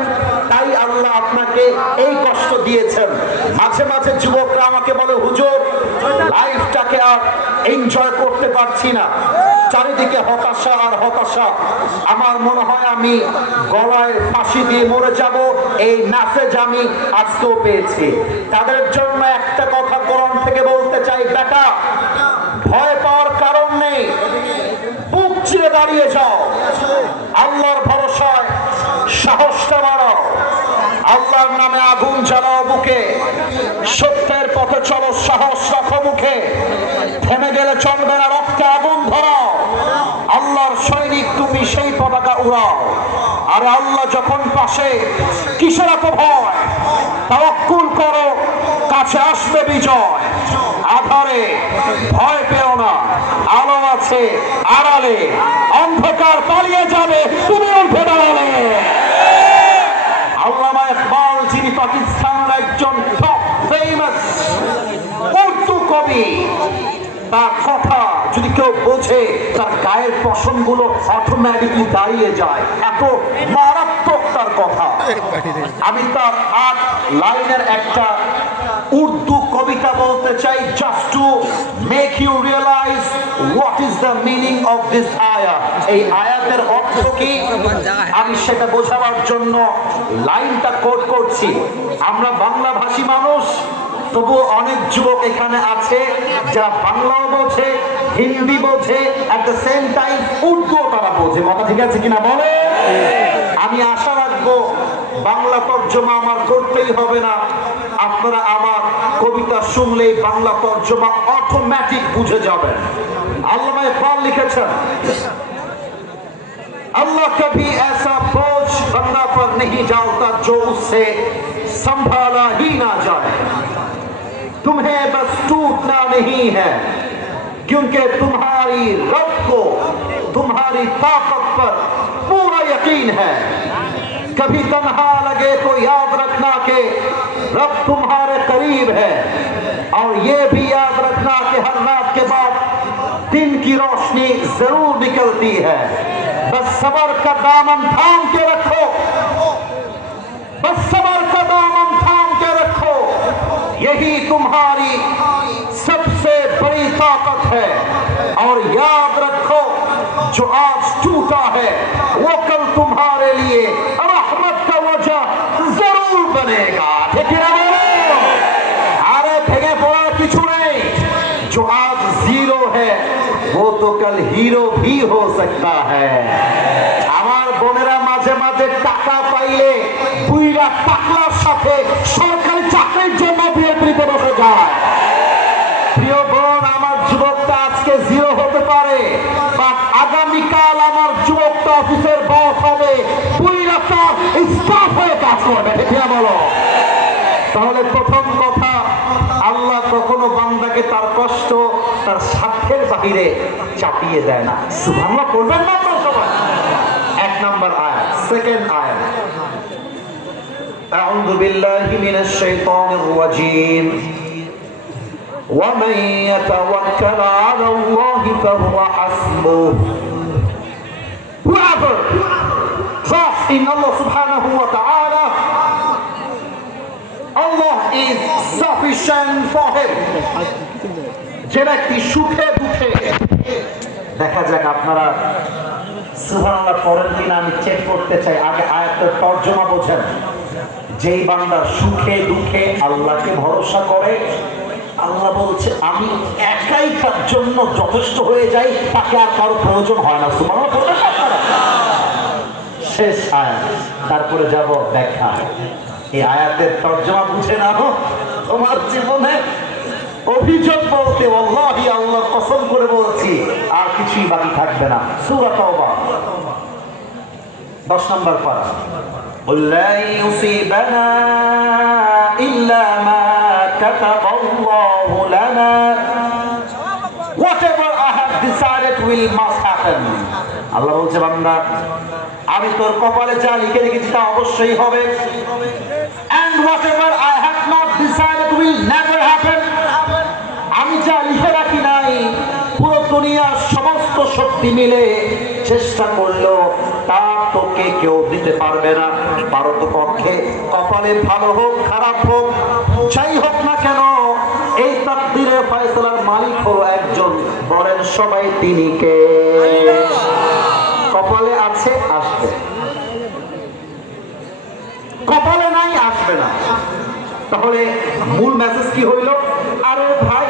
তাই আল্লাহ আপনাকে এই কষ্ট দিয়েছেন। মাঝে মাঝে যুবকরা আমাকে বলে, হুজুর লাইফটাকে আর এনজয় করতে পারছি না, চারিদিকে হতাশা আর হতাশা, আমার মনে হয় আমি গলায় ফাঁসি দিয়ে মরে যাব। এই মেসেজ আমি আজকেও পেয়েছি। তাদের জন্য একটা কথা কোরআন থেকে বলতে চাই, বেটা ভয় পাওয়ার কারণ নেই, বুক চিরে দাঁড়িয়ে যাও, আল্লাহর ভরসায় সাহসটা বাড়াও, আল্লাহর নামে আগুন জ্বালাও বুকে, সত্যের পথে চলো, সাহস রাখো মুখে, থেমে গেলে চলবে না, রক্তে আগুন ধরাও, আল্লাহর সৈনিক তুমি, সেই পতাকা উড়াও। আরে আল্লাহ যখন পাশে কিসের এত ভয়, তাওয়াক্কুল করো, কাছে আসবে বিজয়। আধারে ভয় পেও না, আলো আছে আড়ালে, অন্ধকার পালিয়ে যাবে তুমি উঠে দাঁড়ালে। আল্লামা ইকবাল, যিনি পাকিস্তানের একজন টপ ফেমাস উর্দু কবি, তার কথা যদি কেউ বোঝে তার গায়ের পশমগুলো অটোমেটিকলি দাঁড়িয়ে যায়, এত মারাত্মক তার কথা। আমি তার 8 লাইনের একটা উর্দু কবিতা বলতে চাই, just to make you realise what is the meaning of this আয়াত। এই আয়াতের অর্থ কি আমি সেটা বোঝাবার জন্য লাইনটা কোট করছি। আমরা বাংলা ভাষী মানুষ, তবু অনেক যুবক এখানে আছে যারা বাংলাও বোঝে, হিন্দি বোঝে, এট দ্য সেম টাইম উর্দুও তারা বোঝে। কথা ঠিক আছে কিনা বলে? আমি আশা রাখবো বাংলা তর্জমা আমার করতেই হবে না, আপনারা আমার কবিতা শুনলেই বাংলা তর্জমা অটোমেটিক বুঝে যাবেন। আল্লামা ইকবাল লিখেছেন, अल्लाह कभी ऐसा बोझ बंदा पर नहीं डालता जो उससे संभाला ही ना जाए। तुम्हें बस टूटना नहीं है, क्योंकि तुम्हारी रब को तुम्हारी ताकत पर पूरा यकीन है। कभी तन्हा लगे तो याद रखना कि रब तुम्हारे करीब है, और ये भी याद रखना कि हर रात के बाद दिन की रोशनी जरूर निकलती है। बस सबर का दामन थाम के रखो, बस सबर का दामन थाम के रखो, यही तुम्हारी सबसे बड़ी ताकत है। और याद रखो जो आज टूटा है वो कल तुम्हारे लिए रहमत का वजह जरूर बनेगा। ठीक है? अरे भेगे पड़ा किछु नहीं, जो आज जीरो है वो तो कल হিরো भी हो सकता है। আমার বোনেরা মাঝে মাঝে টাকা পাইলে বুইরা টাকলার সাথে সরকারি চাকরির জন্য বিএনপিতে বসে যায়। প্রিয় বোন, আমার যুবকটা আজকে জিরো হতে পারে, বাট আগামীকাল আমার যুবকটা অফিসের বস হবে, বুইরা তার স্টাফ হয়ে কাজ করবে। ঠিক না বলো? তাহলে প্রথম কথা, আল্লাহ কখনো বান্দাকে তার কষ্ট তার সাধ্যের বাহিরে চাপিয়ে দেয় না। সুবহানাল্লাহ করবেন না তো সবাই? 1 নম্বর আয়াত। সেকেন্ড আয়াত, আউযু বিল্লাহি মিনাশ শাইতানির রাজীম, ওয়া মান ইয়াতাওয়াক্কাল আলাল্লাহি ফাহুয়া হাসবুহ। Whoever trusts in Allah subhanahu wa ta'ala, Allah is sufficient for him. যে ব্যক্তি সুখে দুঃখে, দেখা যাক আপনারা সুবহানাল্লাহ পড়েন কিনা আমি চেক করতে চাই, আগে আয়াতের তর্জমা বোঝেন। যেই বান্দা সুখে দুঃখে আল্লাহকে ভরসা করে, আল্লাহ বলছে আমি একাই তার জন্য যথেষ্ট হয়ে যাই, তাকে আর কারো প্রয়োজন হয় না। সুবহানাল্লাহ। শেষ আয়াত, তারপরে যাব ব্যাখ্যা। এই আয়াতের তর্জমা বুঝে নাও, তোমার জীবনে অভিযোগ বলতে আল্লাহি, আল্লাহ কসম করে বলছি আর কিছুই বাকি থাকবে না। সূরা তাওবা 10 নম্বর পারা। লা ইউসিবানা ইল্লা মা কাতাবাল্লাহু লানা, whatever I have decided will must happen. আল্লাহ বলছে বান্দা আমি তোর কপালে যা লিখে রেখেছি তা অবশ্যই হবে, and whatever I have not decided will never happen. আমি যা লিখে রাখি নাই, পুরো দুনিয়ার সমস্ত শক্তি মিলে চেষ্টা করলো তা তোকে কেউ দিতে পারবে না। পারতপক্ষে কপালে ভালো হোক খারাপ হোক যাই হোক না কেন, এই তাকদীরের ফয়সালার মালিক হলো একজন, বলেন সবাই তিনি কে? কপালে আছে আসবে, কপালে নাই আসবে না। তাহলে মূল মেসেজ কি হইল? আরে ভাই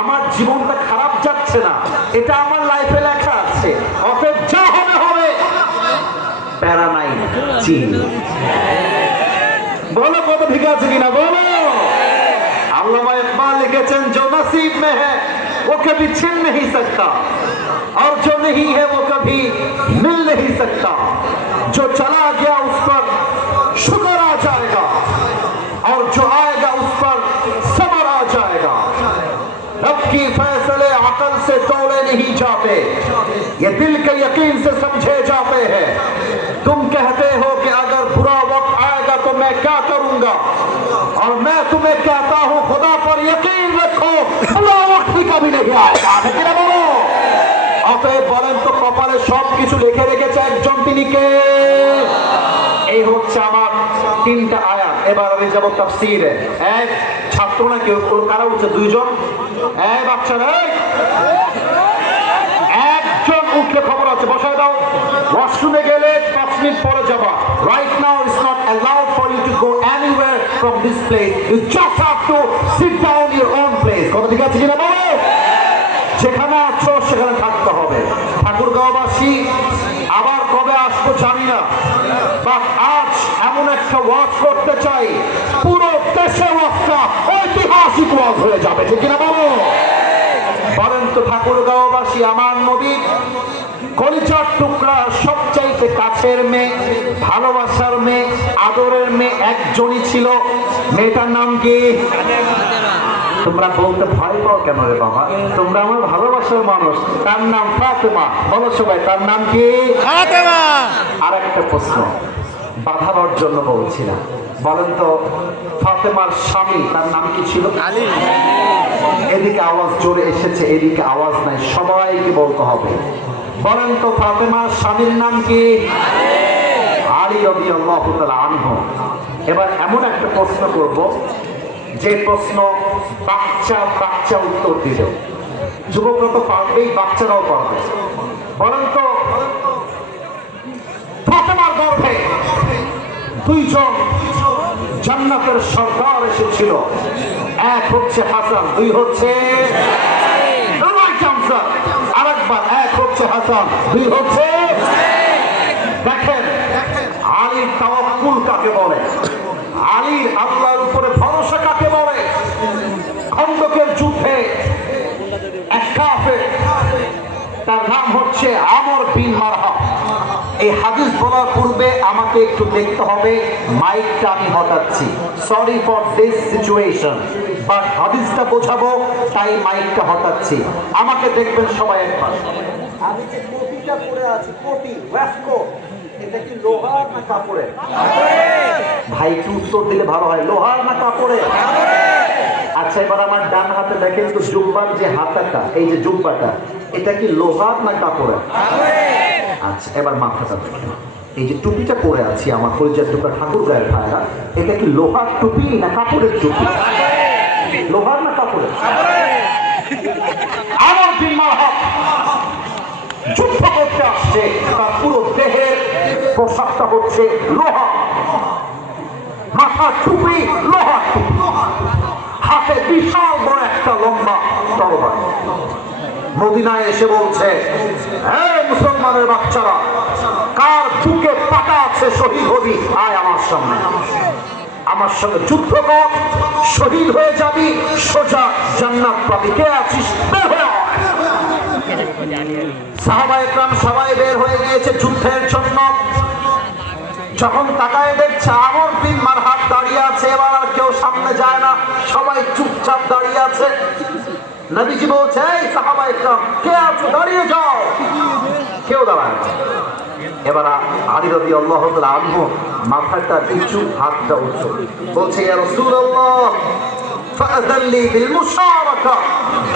আমার জীবনটা খারাপ যাচ্ছে না, এটা আমার লাইফে লেখা আছে, অতএব যা হবে হবে, প্যারা নাই, চিল। বলো কত ঠিক আছে কিনা বলো। আল্লামা ইকবাল লিখেছেন जो नसीब में है वो कभी छिन नहीं सकता और जो नहीं है वो कभी मिल नहीं सकता, जो चला गया उस पर शुक्र आ जाएगा और जो आएगा उस पर सब्र आ जाएगा। रब की फैसले अकल से तोले नहीं जाते, ये दिल के यकीन से समझे जाते हैं। तुम कहते हो कि अगर बुरा वक्त आएगा तो मैं क्या करूंगा, और मैं तुम्हें कहता हूं खुदा पर यकीन रखो, बुरा वक्त भी कभी नहीं आएगा। অতএব বলেন তো কপালে সবকিছু লিখে রেখেছে একজন, তিনি কে? এই হচ্ছে আমার 3টা আয়াত। এবার আমি যাব তাফসীরে। এক ছাত্র না কেউ কারা উঠছে? 2 জন। এই বাচ্চারা একজন উঠলে খবর আছে, বসায় দাও। ওয়াশরুমে গেলে 5 মিনিট পরে যাবা। Right now it's not allowed for you to go anywhere from this place, you just have to sit down your own place. কথা ঠিক আছে কিনা বলো? যেখানে আছো সেখানে থাকতে হবে। ঠাকুরগাঁওবাসী আবার কবে আসবো জানি না, বাট আজ এমন একটা ওয়াজ করতে চাই, পুরো দেশে ওয়াজটা ঐতিহাসিক ওয়াজ হয়ে যাবে, ঠিক কিনা বলো? বলেন তো ঠাকুরগাঁওবাসী, আমার নবী কলিজার টুকরা, সবচাইতে কাছের মেয়ে, ভালোবাসার মেয়ে, আদরের মেয়ে একজনই ছিল। মেয়েটার নাম কি? তোমরা বলতে ভয় পাও কেন রে বাবা? তোমরা আমার ভালোবাসার মানুষ। তার নাম ফাতেমা। বলো সবাই, তার নাম কি? ফাতেমা। আর একটা প্রশ্ন বাধা দেওয়ার জন্য বলছিলাম, বলেন তো ফাতেমার স্বামী তার নাম কি ছিল? আলী। এদিকে আওয়াজ জোরে এসেছে, এদিকে আওয়াজ নাই, সবাইকে বলতে হবে। বলেন তো ফাতেমার স্বামীর নাম কি? আলী রাদিয়াল্লাহু তাআলা আনহু। এবার এমন একটা প্রশ্ন করব যে প্রশ্ন বাচ্চা উত্তর দিবে। যুবকরা তো পারবেই, বাচ্চারাও পারবে। বলেন তো ফাতেমার গর্ভে 2 জন জান্নাতের সরদার এসেছিল, এক হচ্ছে হাসান, 2 হচ্ছে আরেকবার, এক হচ্ছে হাসান, 2 হচ্ছে। দেখেন আলীর তাওয়াক্কুল কাকে বলে, আলীর আল্লাহর উপরে ভরসা কাকে বলে। খন্দকের যুদ্ধে এক কাফের, তার নাম হচ্ছে আমর বিন মারহাব। এই হাদিস বলার পূর্বে আমাকে একটু দেখতে হবে, মাইকটা আমি হটাচ্ছি, sorry for this situation, but হাদিসটা বোঝাবো তাই মাইকটা হটাচ্ছি। আমাকে দেখবেন সবাই একবার। আমি যে কোটিটা পরে আছি, কোটি ওয়েস্টকোট, এটা কি লোহার না কাপড়ের? ভাই একটু উত্তর দিলে ভালো হয়, লোহার না কাপড়ের? আচ্ছা এবার আমার ডান হাতে দেখেন তো, জুব্বার যে হাতাটা, এই যে জুব্বাটা, এটা কি লোহার না কাপড়ের? আচ্ছা এবার মাথাটা দেখেন, এই যে টুপিটা পরে আছি আমার পরিচয় টুকরা ঠাকুর গায়ের ভাইরা, এটা কি লোহার টুপি না কাপড়ের টুপি? লোহার না কাপড়ের? আমার বিন মারহাব যুদ্ধ করতে আসছে, তার পুরো দেহের পোশাকটা হচ্ছে লোহা। মাথা টুপি লোহার টুপি, হাতে বিশাল বড় একটা লম্বা তরবারি। মদিনায় এসে বলছে, হ্যাঁ মুসলমানের বাচ্চারা, কার বুকে পাটা আছে শহীদ হবি, আয় আমার সামনে, আমার সঙ্গে যুদ্ধ কর, শহীদ হয়ে যাবি, সোজা জান্নাত পাবি। কে আছিস বের হয়ে আয়। সাহাবায়ে কেরাম সবাই বের হয়ে গিয়েছে যুদ্ধের জন্য। যখন তাকায় দেখছে আমর বিন মারহাব দাঁড়িয়ে আছে, এবার আর কেউ সামনে যায় না, সবাই চুপচাপ দাঁড়িয়ে আছে। নবীজি বলছে, এই সাহাবায়ে কেরাম কে আছো, দাঁড়িয়ে যাও। কেউ দাঁড়ায় না। এবার আলী রাদিয়াল্লাহু তাআলা আনহু মাথাটা নিচু, হাতটা উঁচু, বলছে, ইয়া রাসূলুল্লাহ ফাআযান লি বিল মুশারাকা,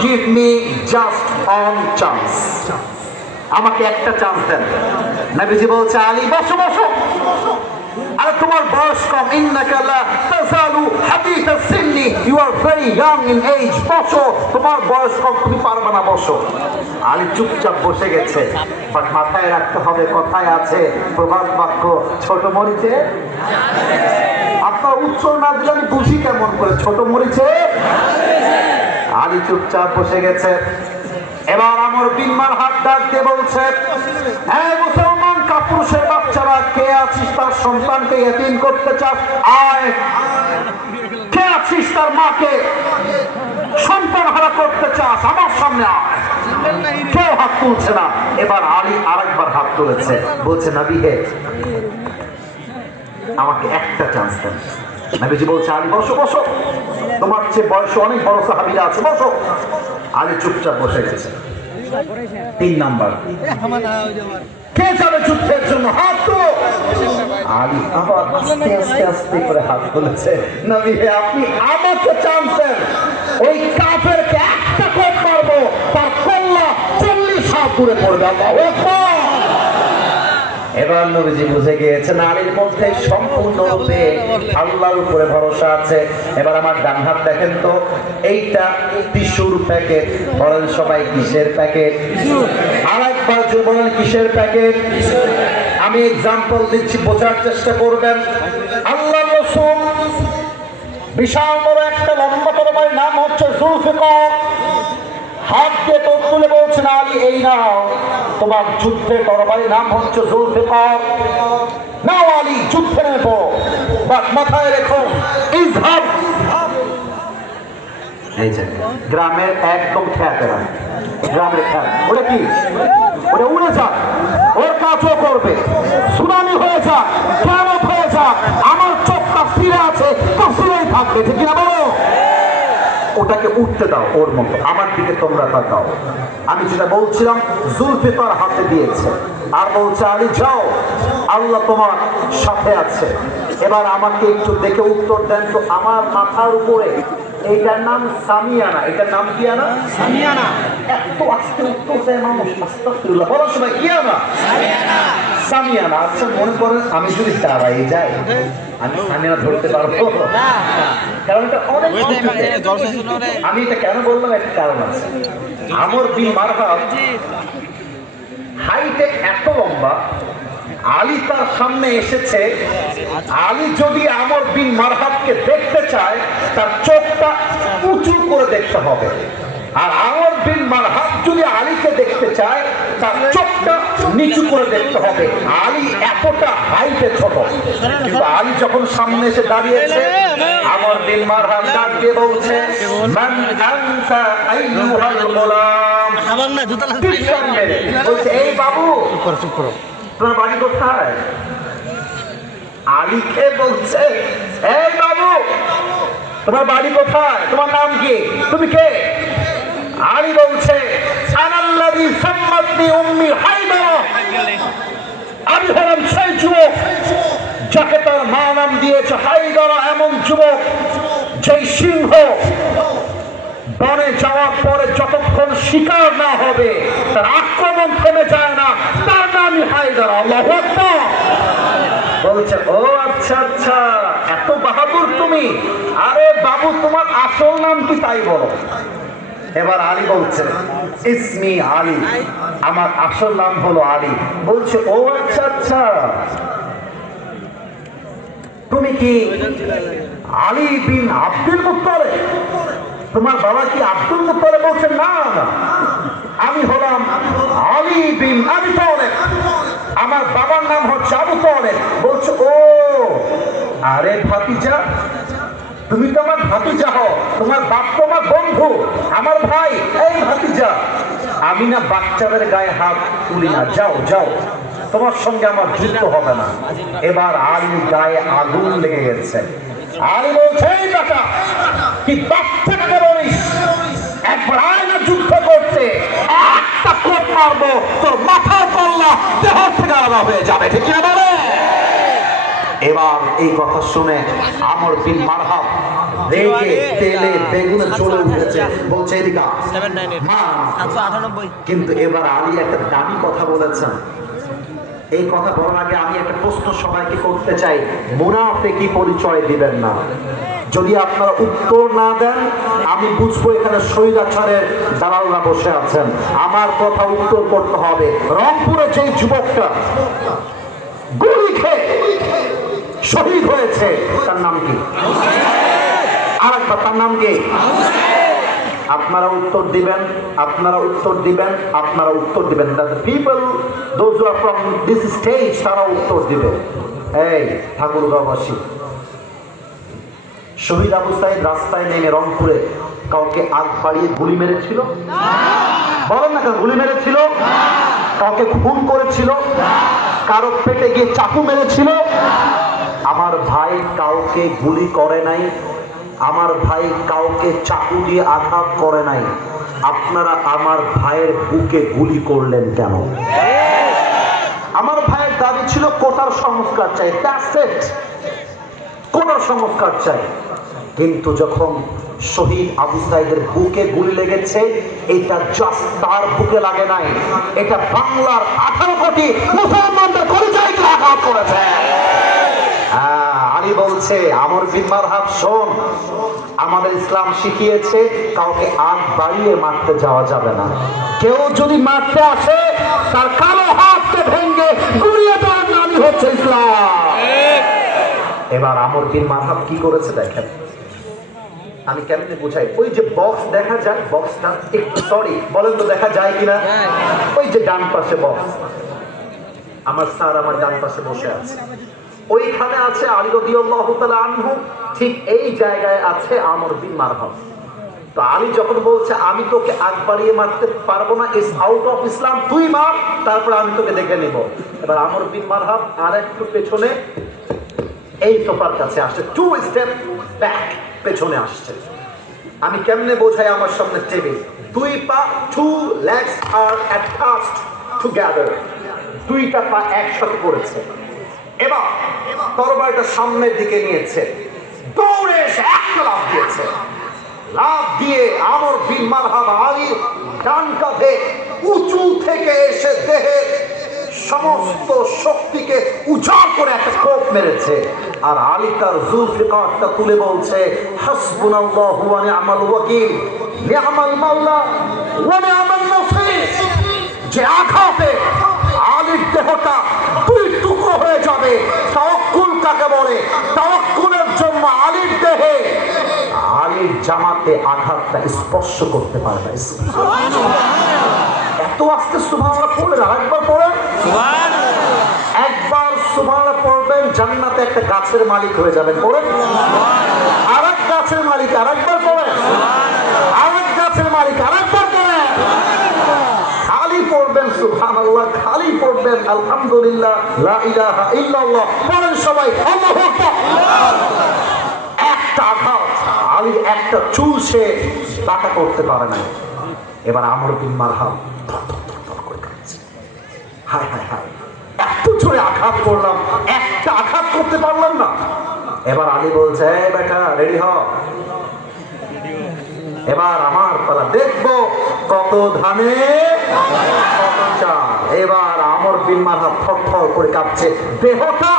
give me just one chance, আমাকে একটা চান্স দেন। নবীজি বলছে, আলী বসো বসো, আর তোমার বয়স কম, ইন্নাকা লা তাযালু হাদিথা সিন্নি, you are very young in age, বসো, তোমার বয়স কম, তুমি পারবে না, বসো। আলী চুপচাপ বসে গেছে, বাট মাথায় রাখতে হবে, কথায় আছে প্রবাদ বাক্য, ছোট মরিচে। আপনার উত্তর না দিলে আমি বুঝি কেমন করে, ছোট মরিচে। আলী চুপচাপ বসে গেছে। এবার আমর বিন মারহাব ডাক দিয়ে বলছে, হ্যাঁ মুসলমান কাপুরুষের বাচ্চারা, কে আছিস তার সন্তানকে ইতিম করতে চাস, আয়। কে আছিস তার মাকে সন্তান হারা করতে চাস, আমার সামনে আয়। কেউ হাত তুলছে না। এবার আলী আরেকবার হাত তুলেছে, বলছে, নবী হে, আমাকে একটা চান্স দেন। নবীজি বলছে, আলী বসো বসো, তোমার চেয়ে বয়সে অনেক বড় সাহাবীরা আছে, বসো। আলী চুপচাপ বসে গেছে। 3 নাম্বার, কে যাবে যুদ্ধের জন্য, হাত তুলো। আলী আবার আস্তে আস্তে আস্তে করে হাত তুলেছে। নবী হে, আপনি আমাকে চান্স দেন, ওই কাফেরকে একটা কোপ মারবো, তার কল্লা 40 হাত দূরে পড়বে। আল্লাহু আকবার। এবার নবীজি বুঝে গিয়েছেন আলীর মধ্যে সম্পূর্ণরূপে আল্লাহর উপরে ভরসা আছে। এবার আমার ডান হাত দেখেন তো, এইটা টিস্যুর প্যাকেট, বলেন সবাই কিসের প্যাকেট? আরেকবার জোরে বলেন কিসের প্যাকেট? আমি এক্সাম্পল দিচ্ছি, বোঝার চেষ্টা করবেন। আল্লাহর রাসূল বিশাল বড় একটা লম্বা তরবারি, নাম হচ্ছে জুলফিকার, হাত দিয়ে তো তুলে বলছেন, আলী এই নাও তোমার যুদ্ধের তরবারি, নাম হচ্ছে জুলফিকার, নাও আলী যুদ্ধে নেবো, বাট মাথায় রেখো, ইজহাব। এই যে গ্রামের একদম খ্যাতেরা, গ্রামের খ্যাত, ওটা কি, ওটা উড়ে যাক, ওর কাজও করবে, সুনামি হয়ে যাক, কেমন হয়ে যাক, আমার চোখটা ফিরে আছে, তো ফিরেই থাকবে, ঠিক না বলো? ওটাকে উঠতে দাও, ওর মতো, আমার দিকে তোমরা তাকাও। আমি যেটা বলছিলাম, জুলফিকার হাতে দিয়েছে আর বলছে, আলী যাও, আল্লাহ তোমার সাথে আছে। এবার আমাকে একটু দেখে উত্তর দেন তো, আমার মাথার উপরে এইটার নাম সামিয়ানা, এটার নাম কি আনা? সামিয়ানা। এত আস্তে উত্তর দেয় মানুষ, আস্তাগফিরুল্লাহ, বলো সবাই কি আনা? সামিয়ানা। সামিয়ানা। আচ্ছা মনে করেন আমি যদি দাঁড়াই যাই, আমি সামিয়ানা ধরতে পারবো না, কারণ এটা অনেক, আমি এটা কেন বললাম, একটা কারণ আছে। আমর বিন মারহাব হাইটে এত লম্বা, আলী তার সামনে এসেছে, আলী যদি আমর বিন মারহাবকে দেখতে চায়, তার চোখটা উঁচু করে দেখতে হবে, আর আমর বিন মারহাব যদি আলীকে দেখতে চায়, তার চোখটা নিচু করে দেখতে হবে। আলী এতটা হাইটে ছোট, কিন্তু আলী যখন সামনে এসে দাঁড়িয়েছে, আমর বিন মারহাব ডাক দিয়ে বলছে, মান আনতা আইয়ুহাল গোলাম, বলছে, এই বাবু তোমার বাড়ি কোথায়? আলীকে বলছে, এই বাবু তোমার বাড়ি কোথায়, তোমার নাম কি, তুমি কে? আলী বলছে, আনাল্লাযী সাম্মাতনি উম্মি হায়দারা, আমি হলাম সেই যুবক যাকে তার মা নাম দিয়েছে হায়দারা, এমন যুবক যেই সিংহ বনে যাওয়ার পরে যতক্ষণ শিকার না হবে তার আক্রমণ থেমে যায় না, তার নামই হায়দারা। আল্লাহু আকবার। বলছে, ও আচ্ছা আচ্ছা, এত বাহাদুর তুমি, আরে বাবু তোমার আসল নাম কি তাই বলো। এবার আলী বলছে, ইসমি আলী, আমার আসল নাম হলো আলী। বলছে, ও আচ্ছা আচ্ছা, তুমি কি আলী বিন আব্দুল মুত্তালিব? তোমার বাবা কি আব্দুল মুত্তালিব? বলছে না না, আমি হলাম আলী বিন আবি তালেব, আমার বাবার নাম হচ্ছে আবু তালেব। বলছে ও, আরে ভাতিজা, তুমি তো আমার ভাতিজা হও, তোমার বাপ তো আমার বন্ধু, আমার ভাই। এই ভাতিজা, আমি না বাচ্চাদের গায়ে হাত তুলি না, যাও যাও, তোমার সঙ্গে আমার যুদ্ধ হবে না। এবার আলীর গায়ে আগুন লেগে গেছে। আলী বলছে, এই বেটা, কি বাচ্চাটাকে বলিস, একবার আয় না যুদ্ধ করতে, একটা কোপ মারবো, তোর মাথার কল্লা দেহ থেকে আলাদা হয়ে যাবে, ঠিক না বলে? এবার এই কথা শুনে আমর বিন মারহাব রেগে তেলে বেগুনে চলে উঠেছে, বলছে এদিকে। কিন্তু এবার আলী একটা দামি কথা বলেছেন। এই কথা বলার আগে আমি একটা প্রশ্ন সবাইকে করতে চাই, মুনাফিকি পরিচয় দিবেন না। যদি আপনারা উত্তর না দেন, আমি বুঝবো এখানে স্বৈরাচারের দালালরা বসে আছেন। আমার কথা উত্তর করতে হবে। রংপুরে যে যুবকটা গুলি খেয়ে শহীদ হয়েছে, তার নাম কি? আরেকবার, তার নাম কি? আপনারা উত্তর দিবেন, আপনারা উত্তর দিবেন, আপনারা উত্তর দিবেন। People those who are from this stage, তারা উত্তর দিবে। এই ঠাকুরগাঁওবাসী, শহীদ আবু সাইদ রাস্তায় নেমে রংপুরে কাউকে আগ বাড়িয়ে গুলি মেরেছিল? বলেন না, কেন গুলি মেরেছিল? কাউকে খুন করেছিল? কারো পেটে গিয়ে চাকু মেরেছিল? আমার ভাই কাউকে গুলি করে নাই, আমার ভাই কাউকে চাকু দিয়ে আঘাত করে নাই। আপনারা আমার ভাইয়ের বুকে গুলি করলেন কেন? আমার ভাইয়ের দাবি ছিল কোটার সংস্কার চাই, কোটার সংস্কার চাই। কিন্তু যখন শহীদ আবু সাইদের বুকে গুলি লেগেছে, এটা জাস্ট তার বুকে লাগে নাই, এটা বাংলার 18 কোটি মুসলমানদের পরিচয়কে আঘাত করেছে। আলী বলছে, আমর বিন মারহাব, শোন, আমাদের ইসলাম শিখিয়েছে কাউকে আগ বাড়িয়ে মারতে যাওয়া যাবে না। কেউ যদি মারতে আসে, তার কালো হাতকে ভেঙে গুড়িয়ে দেওয়ার নামই হচ্ছে ইসলাম। এবার আমর বিন মারহাব কি করেছে দেখেন, আমি কেমনে বুঝাই। ওই যে বক্স দেখা যায়, বক্সটা একটু, সরি বলেন তো দেখা যায় কিনা? ওই যে ডান পাশে বক্স, আমার স্যার আমার ডান পাশে বসে আছে, ওইখানে আছে আলী রাদিয়াল্লাহু তাআলা আনহু, ঠিক এই জায়গায় আছে আমর বিন মারহাব। তো আলী যখন বলছে আমি তোকে আগ বাড়িয়ে মারতে পারবো না, ইজ আউট অফ ইসলাম, তুই মার, তারপর আমি তোকে দেখে নিব। এবার আমর বিন মারহাব আর একটু পেছনে এই সোফার কাছে আসছে, 2 স্টেপ ব্যাক, পেছনে আসছে। আমি কেমনে বোঝাই, আমার সামনে টেবিল, 2 পা, 2 legs are attached together, 2টা পা একসাথে করেছে। এবার তরবারিটা সামনের দিকে নিয়েছে, দৌড়ে এসে একটা লাফ দিয়েছে। লাফ দিয়ে আমর বিন মারহাব আলীর ডান কাঁধে উঁচু থেকে এসে দেহের সমস্ত শক্তিকে উজাড় করে একটা কোপ মেরেছে। আর আলী তার জুলফিকারটা তুলে বলছে, হাসবুনাল্লাহু ওয়া নি'মাল ওয়াকিল, নি'মাল মাওলা ওয়া নি'মান নাসির। যে আঘাতে আলীর দেহটা 2 টুকরো হয়ে যাবে, তাওয়াক্কুল কাকে বলে? তাওয়াক্কুলের জন্য আলীর দেহে, আলীর জামাতে আঘাতটা স্পর্শ করতে পারে না। এত আস্তে সুবহানাল্লাহ পড়লেন, আরেকবার পড়েন, একবার সুবহানাল্লাহ পড়বেন, জান্নাতে একটা গাছের মালিক হয়ে যাবেন। পড়েন, আরেক গাছের মালিক, আরেকবার পড়েন, আরেক গাছের মালিক, আরেকবার পড়েন। খালি পড়বেন সুবহানাল্লাহ, খালি পড়বেন আলহামদুলিল্লাহ, লা ইলাহা ইল্লাল্লাহ, পড়েন সবাই আল্লাহু আকবার। একটা আঘাত, আলী একটা চুল সে বাঁকা করতে পারে না। এবার আমর বিন মারহাব করে কাঁদছে, হায় হায় হায়, এত জোরে আঘাত করলাম, একটা আঘাত করতে পারলাম না। এবার আলী বলছে, এই বেটা রেডি হ, এবার আমার পালা, দেখবো কত ধানে কত চাল। এবার আমর বিন মারহাব থরথর করে কাঁপছে, দেহটা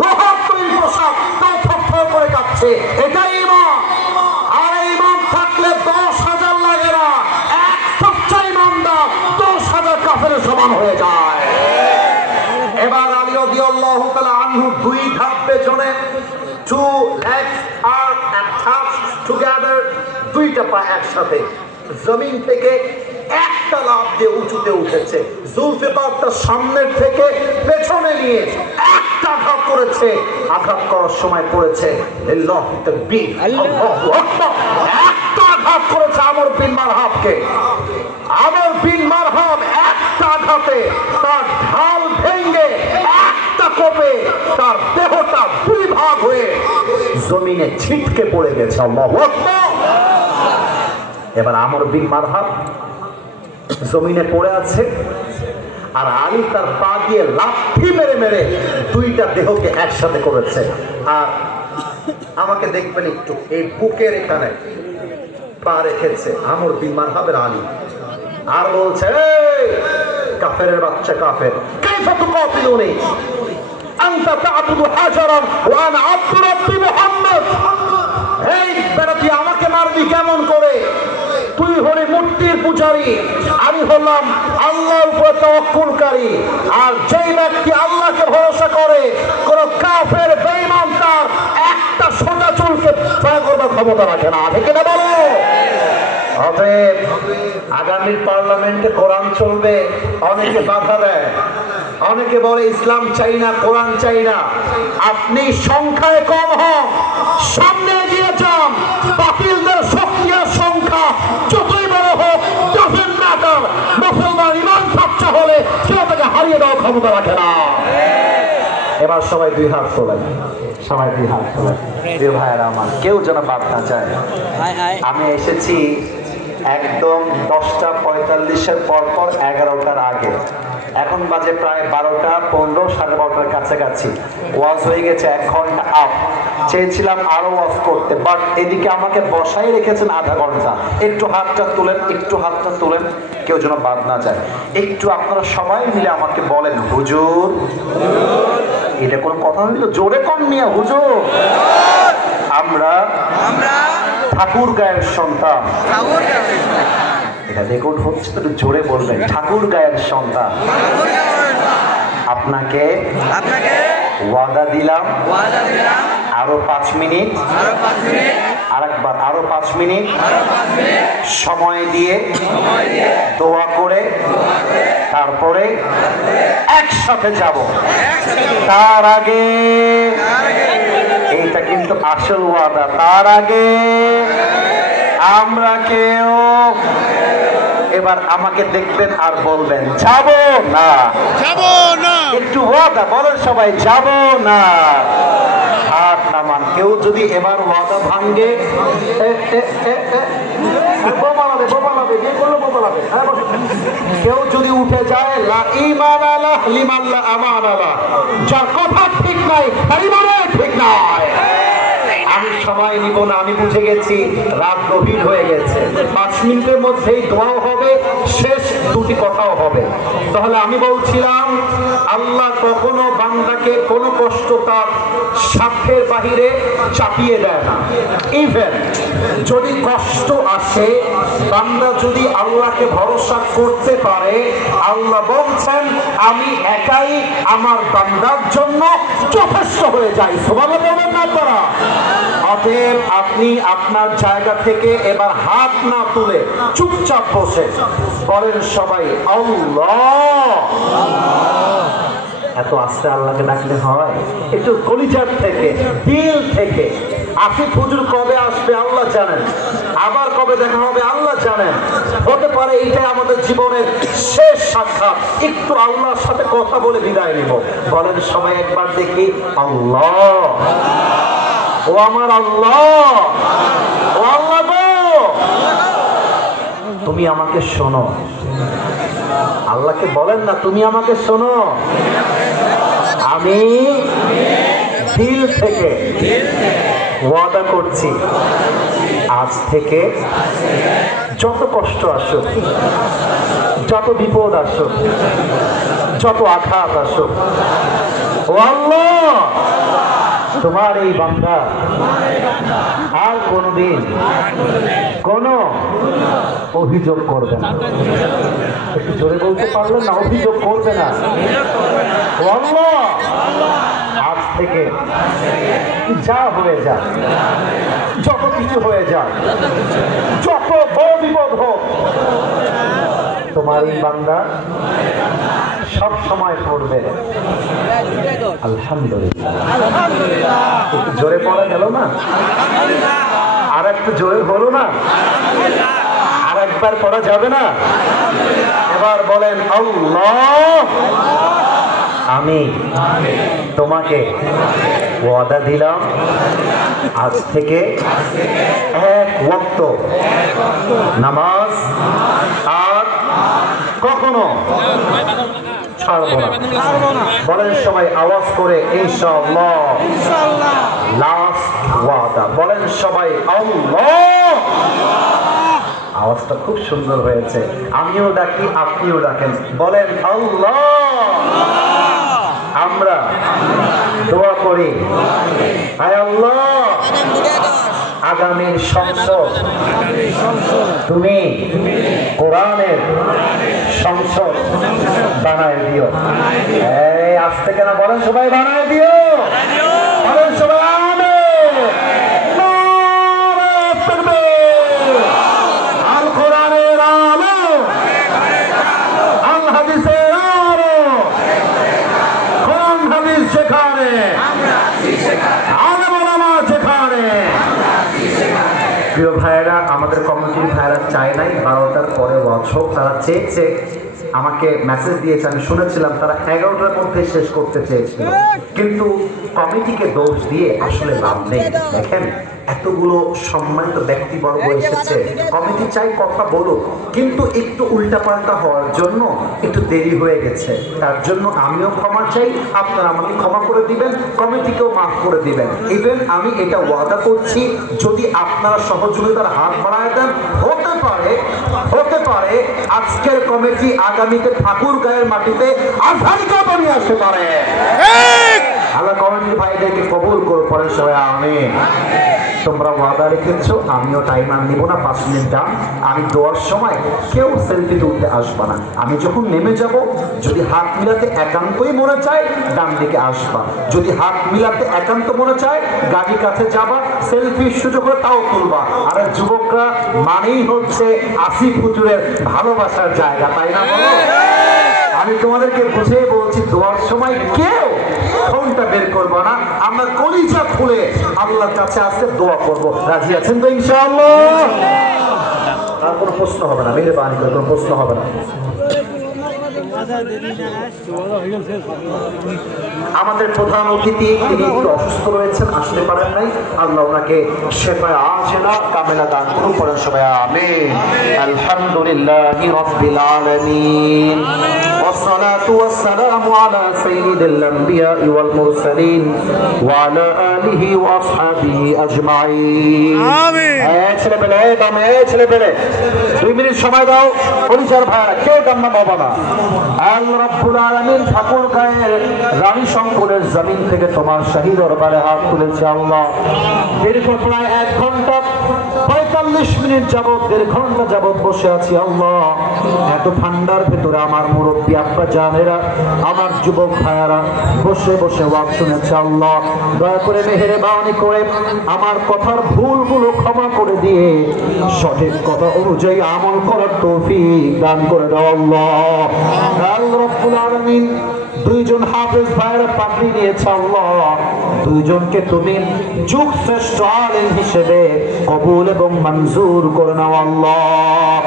লোহার তৈরি পোশাক, তাও থরথর করে কাঁপছে। এটাই ঈমান, আর ঈমান থাকলে 10,000 লাগে না, এক সচ্চা ঈমানদার 10,000 কাফেরের সমান হয়ে যায়। এবার আলী রাদিয়াল্লাহু রাদিয়াল্লাহু তাআলা আনহু দুই ধাপ পেছনে, 2 legs are attached together, দুইটা পা একসাথে জমিন থেকে একটা লাফ দিয়ে উঁচুতে উঠেছে। জুলফিকারটা সামনের থেকে পেছনে নিয়ে একটা আঘাত করেছে, আঘাত করার সময় পড়েছে লিল্লাহি তাকবীর, আল্লাহু আকবার, একটা আঘাত করেছে আমর বিন মারহাবকে। আমর বিন মারহাব একটা আঘাতে তার ঢাল ভেঙে একটা কোপে তার দেহটা দুই ভাগ হয়ে জমিনে ছিটকে পড়ে গেছে। আল্লাহু আকবার। এবার আমর বিন মারহাব জমিনে পড়ে আছে, আর আলী তার পা দিয়ে লাথি মেরে মেরে দুইটা দেহকে একসাথে করেছে। আর আমাকে দেখবেন একটু, এই বুকের এখানে পা রেখেছে আমর বিন মারহাবের আলী, আর বলছে এই কাফেরের বাচ্চা কাফের, কাইফা তুকাতিলুনি আনতা তা'বুদু হাজারান ওয়া আনা আবদু রাব্বি মুহাম্মদ। এই বেটা তুই আমাকে মারবি কেমন করে? তুই হলি মূর্তির পূজারী, আমি হলাম আল্লাহর উপর তাওয়াক্কুলকারী। আর যেই ব্যক্তি আল্লাহকে ভরসা করে, কোন কাফের বেঈমান তার একটা সোজা চুলকে ছায়া করবার ক্ষমতা রাখে না, ঠিক না বলো? অতএব আগামীর পার্লামেন্টে কোরআন চলবে, অনেকে বাধা দেয়, অনেকে বলে ইসলাম চাই না, কোরআন চাই না। আপনি সংখ্যায় কম হন, সামনে এগিয়ে যান, বাতিলদের শক্তি আর সংখ্যা যতই বড় হোক ডাজেন্ট ম্যাটার। মুসলমান ইমান সচ্চা হলে কেউ তাকে হারিয়ে দেওয়ার ক্ষমতা রাখে না। এবার সবাই দুই হাত তোলেন, সবাই দুই হাত তোলেন। প্রিয় ভাইয়েরা আমার, কেউ যেন বাদ না যায়। আমি এসেছি একদম 10টা 45-এর পরপর 11টার আগে। এখন বাজে প্রায় 12টা 15, 12:30 কাছাকাছি। ওয়াজ হয়ে গেছে 1 ঘন্টা আপ। চেয়েছিলাম আরো ওয়াজ করতে, বাট এদিকে আমাকে বসাই রেখেছেন আধা ঘন্টা। একটু হাতটা তুলেন, একটু হাতটা তুলেন, কেউ যেন বাদ না যায়। একটু আপনারা সবাই মিলে আমাকে বলেন, হুজুর। এটা কোন কথা হইল? জোরে কম নিয়ে হুজুর। আমরা ঠাকুর গায়ের সন্তান। এটা রেকর্ড হচ্ছে তো, জোরে বলবেন, ঠাকুর গায়ের সন্তান। আপনাকে ওয়াদা দিলাম আরো 5 মিনিট, আরেকবার আরো 5 মিনিট সময় দিয়ে দোয়া করে তারপরে একসাথে যাব। তার আগে, এইটা কিন্তু আসল ওয়াদা, তার আগে আমরা কেউ, এবার আমাকে দেখবেন আর বলবেন যাব না, যাব না। একটু ওয়াদা বলেন সবাই, যাব না। হাত নামান। কেউ যদি এবার ওয়াদা ভাঙ্গে, কেউ যদি উঠে যায়, লা ঈমান আলা লিমান লা আমান আলা, যার কথা ঠিক নাই তার ইমানও ঠিক নাই। আমি সময় নিব না, আমি বুঝে গেছি রাত গভীর হয়ে গেছে। 5 মিনিটের মধ্যেই দোয়াও হবে, শেষ দুটি কথাও হবে। তাহলে আমি বলছিলাম, আল্লাহ কখনো বান্দাকে কোনো কষ্ট তার সাধ্যের বাহিরে চাপিয়ে দেয় না। ইভেন যদি কষ্ট আসে, বান্দা যদি আল্লাহকে ভরসা করতে পারে, আল্লাহ বলছেন আমি একাই আমার বান্দার জন্য যথেষ্ট হয়ে যাই। সুবহানাল্লাহ বলবেন না আপনারা? অতএব আপনি আপনার জায়গা থেকে এবার হাত না তুলে চুপচাপ বসে বলেন সবাই আল্লাহ। এত আস্তে আল্লাহকে ডাকলে হয়? একটু কলিজার থেকে, দিল থেকে। আসিফ হুজুর কবে আসবে আল্লাহ জানেন, আবার কবে দেখা হবে আল্লাহ জানেন। হতে পারে এইটাই আমাদের জীবনের শেষ সাক্ষাৎ। একটু আল্লাহর সাথে কথা বলে বিদায় নেব। বলেন সবাই একবার দেখি আল্লাহ। ও আমার আল্লাহ, ও আল্লাহ গো, তুমি আমাকে শোনো। আল্লাহকে বলেন না, তুমি আমাকে শোনো। আমি দিল থেকে ওয়াদা করছি, আজ থেকে যত কষ্ট আসুক, যত বিপদ আসুক, যত আঘাত আসুক, ও আল্লাহ তোমার এই বান্দা আর কোনদিন কোনো অভিযোগ করবে না। একটু জোরে বলতে পারলেন না? অভিযোগ করবে না। ও আল্লাহ আজ থেকে যা হয়ে যায়, যত কিছু হয়ে যায়, যত বড় বিপদ হোক, তোমার এই বান্দা সব সময় পড়বে আলহামদুলিল্লাহ। একটু জোরে পড়া গেল না? আর একটু জোরে হলো না? আর একবার পড়া যাবে না? এবার বলেন আল্লাহ, আমি তোমাকে ওয়াদা দিলাম আজ থেকে এক ওয়াক্ত নামাজ আর কখনো ছাড়বো না। বলেন সবাই আওয়াজ করে ইনশাআল্লাহ। লাস্ট ওয়াদা, বলেন সবাই আল্লাহ। আওয়াজটা খুব সুন্দর হয়েছে। আমিও ডাকি, আপনিও ডাকেন, বলেন আল্লাহ। আমরা দোয়া করি, আয় আল্লাহ, আগামীর সংসদ তুমি কোরআনের সংসদ বানায় দিও। এই আজ থেকে না, বলেন সবাই বানায় দিও, বলেন সবাই আমিন। আল কোরআনের আলো, আল হাদিসের আলো, কোরআন হাদিস যেখানে, আলেম ওলামা যেখানে। প্রিয় ভাইয়েরা, আমাদের কমিটির ভাইয়েরা চায় নাই 12টার পরে ওয়াচ হোক। তারা চেয়েছে, আমাকে মেসেজ দিয়েছে, আমি শুনেছিলাম তারা 11টার মধ্যে শেষ করতে চেয়েছিল, কিন্তু কমিটিকে দোষ দিয়ে আসলে লাভ নেই। দেখেন, এতগুলো সম্মানিত ব্যক্তিবর্গ এসেছে, কমিটি চাই কথা বলুক, কিন্তু একটু উল্টাপাল্টা হওয়ার জন্য একটু দেরি হয়ে গেছে। তার জন্য আমিও ক্ষমা চাই, আপনারা আমাকে ক্ষমা করে দিবেন, কমিটিকেও মাফ করে দিবেন। ইভেন আমি এটা ওয়াদা করছি, যদি আপনারা সহযোগিতার হাত বাড়ায় দেন, হতে পারে আজকের কমিটি আগামীতে ঠাকুরগাঁয়ের মাটিতে আধারিকা বানিয়ে আসতে পারে। আল্লাহ কমিটির ভাইদেরকে কবুল করে পড়েন সবাই আমিন। তোমরা ওয়াদা রেখেছো, আমিও টাইম আর নিব না, 5 মিনিট ডান। আমি দোয়ার সময় কেউ সেলফি তুলতে আসবা না। আমি যখন নেমে যাব, যদি হাত মিলাতে একান্তই মনে চায় ডান দিকে আসবা, যদি হাত মিলাতে একান্ত মনে চায় গাড়ির কাছে যাবা, সেলফির সুযোগ হলে তাও তুলবা। আর যুবকরা মানেই হচ্ছে আসিফ হুজুরের ভালোবাসার জায়গা, তাই না বলো? আমি তোমাদেরকে বুঝিয়ে বলছি, দোয়ার সময় কেউ ফোনটা বের করবো না, আমরা কলিজা খুলে আল্লাহর কাছে আজকে দোয়া করবো। রাজি আছেন তো ইনশাআল্লাহ? আর কোনো প্রশ্ন হবে না, মেহেরবানি করে কোনো প্রশ্ন হবে না। আমাদের প্রধান অতিথি, তিনি একটু অসুস্থ রয়েছেন, আসতে পারেন নাই। আল্লাহ ওনাকে শেফায়ে আজেলা কামেলা দান করুন, পড়েন সবাই আমিন। আলহামদুলিল্লাহি রাব্বিল আলামিন, والصلاة والسلام على سيد الأنبياء والمرسلين وعلى آله وأصحابه أجمعين آمين। ছেলে পেলে 2 মিনিট সময় দাও, পরিচার ভাইরা কেউ কান্না পাবা না। আল্লাহ রাব্বুল আলামিন ঠাকুরগাঁয়ের রানী শঙ্করের জমিন থেকে তোমার শাহী দরবারে হাত তুলেছে আল্লাহ। দীর্ঘ প্রায় 1 ঘন্টা 45 মিনিট যাবত, 1.5 ঘন্টা যাবত বসে আছি আল্লাহ। এত ঠান্ডার ভেতরে আমার মুরব্বী আব্বা জানেরা, আমার যুবক ভাইয়ারা বসে বসে ওয়াজ শুনেছে আল্লাহ। দয়া করে মেহেরবানি করে আমার কথার ভুলগুলো ক্ষমা করে দিয়ে সঠিক কথা অনুযায়ী আমল করার তৌফিক দান করে দাও আল্লাহ। আল্লাহ রাব্বুল আলামিন 2 জন হাফেজ ভাইয়েরা পাগড়ি নিয়েছে আল্লাহ, 2 জনকে তুমি যুগ শ্রেষ্ঠ আলেম হিসেবে কবুল এবং মঞ্জুর করে নাও আল্লাহ।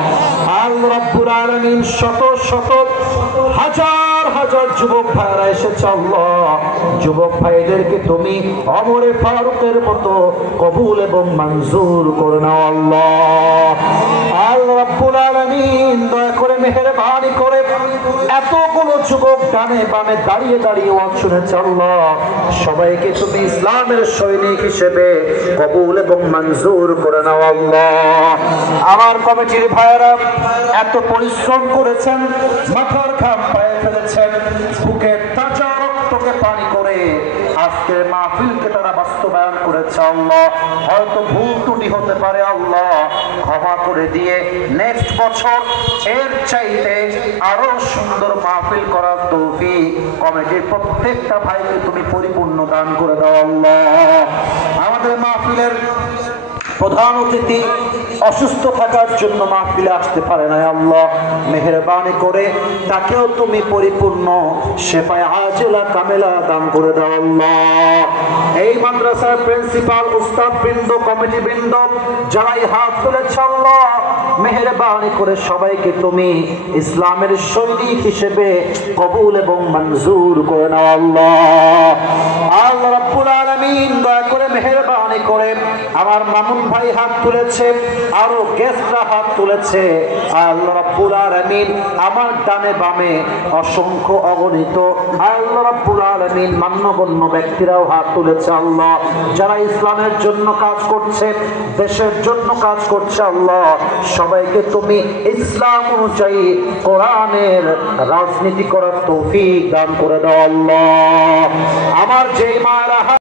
আল্লাহ রাব্বুল আলামিন শত শত হাজার যুবক ভাইয়েরা এসেছে আল্লাহ, যুবক ভাইদেরকে তুমি ওমরে ফারুকের মতো কবুল এবং মঞ্জুর করে নাও আল্লাহ। আল্লাহ রাব্বুল আলামিন দয়া করে মেহেরবানি করে এতগুলো যুবক ডানে বামে দাঁড়িয়ে দাঁড়িয়ে ওয়াজ শুনেছে আল্লাহ, সবাইকে তুমি ইসলামের সৈনিক হিসেবে কবুল এবং মঞ্জুর করে নাও আল্লাহ। আমার কমিটির ভাইয়েরা এত পরিশ্রম করেছেন, মাথার ঘাম পায়ে ফেলেছেন, বুকের তাজা রক্তকে পানি করে আজকের মাহফিলকে তারা বাস্তবায়ন করে করেছে আল্লাহ, হয়তো ভুল ত্রুটি হতে পারে আল্লাহ, ক্ষমা করে দিয়ে নেক্সট বছর এর চাইতে আরো সুন্দর মাহফিল করার তৌফিক কমিটির প্রত্যেকটা ভাইকে তুমি পরিপূর্ণ দান করে দাও আল্লাহ। আমাদের মাহফিলের প্রধান অতিথি অসুস্থ থাকার জন্য মাহফিলে আসতে পারে না আল্লাহ, মেহেরবানি করে তাকেও তুমি পরিপূর্ণ শেফায়ে আজেলা কামেলা দান করে দাও আল্লাহ। এই মাদ্রাসার প্রিন্সিপাল, উস্তাদ বৃন্দ, কমিটি বৃন্দ যারাই হাত তুলেছে আল্লাহ, মেহেরবানি করে সবাইকে তুমি ইসলামের সৈনিক হিসেবে কবুল এবং মঞ্জুর করে নাও আল্লাহ। আল্লাহ রাব্বুল আলামিন দয়া করে মেহেরবানি করে আমার মামুন ভাই হাত তুলেছে, আরো গেস্টরা হাত তুলেছে, আল্লাহ রাব্বুল আলামিন আমার ডানে বামে অসংখ্য অগণিত আল্লাহ রাব্বুল আলামিন মান্যগণ্য ব্যক্তিরাও হাত তুলেছে আল্লাহ, যারা ইসলামের জন্য কাজ করছে, দেশের জন্য কাজ করছে আল্লাহ, সবাইকে তুমি ইসলাম অনুযায়ী কোরআনের রাজনীতি করার তৌফিক দান করে দাও আল্লাহ। আমার যেই মায়েরা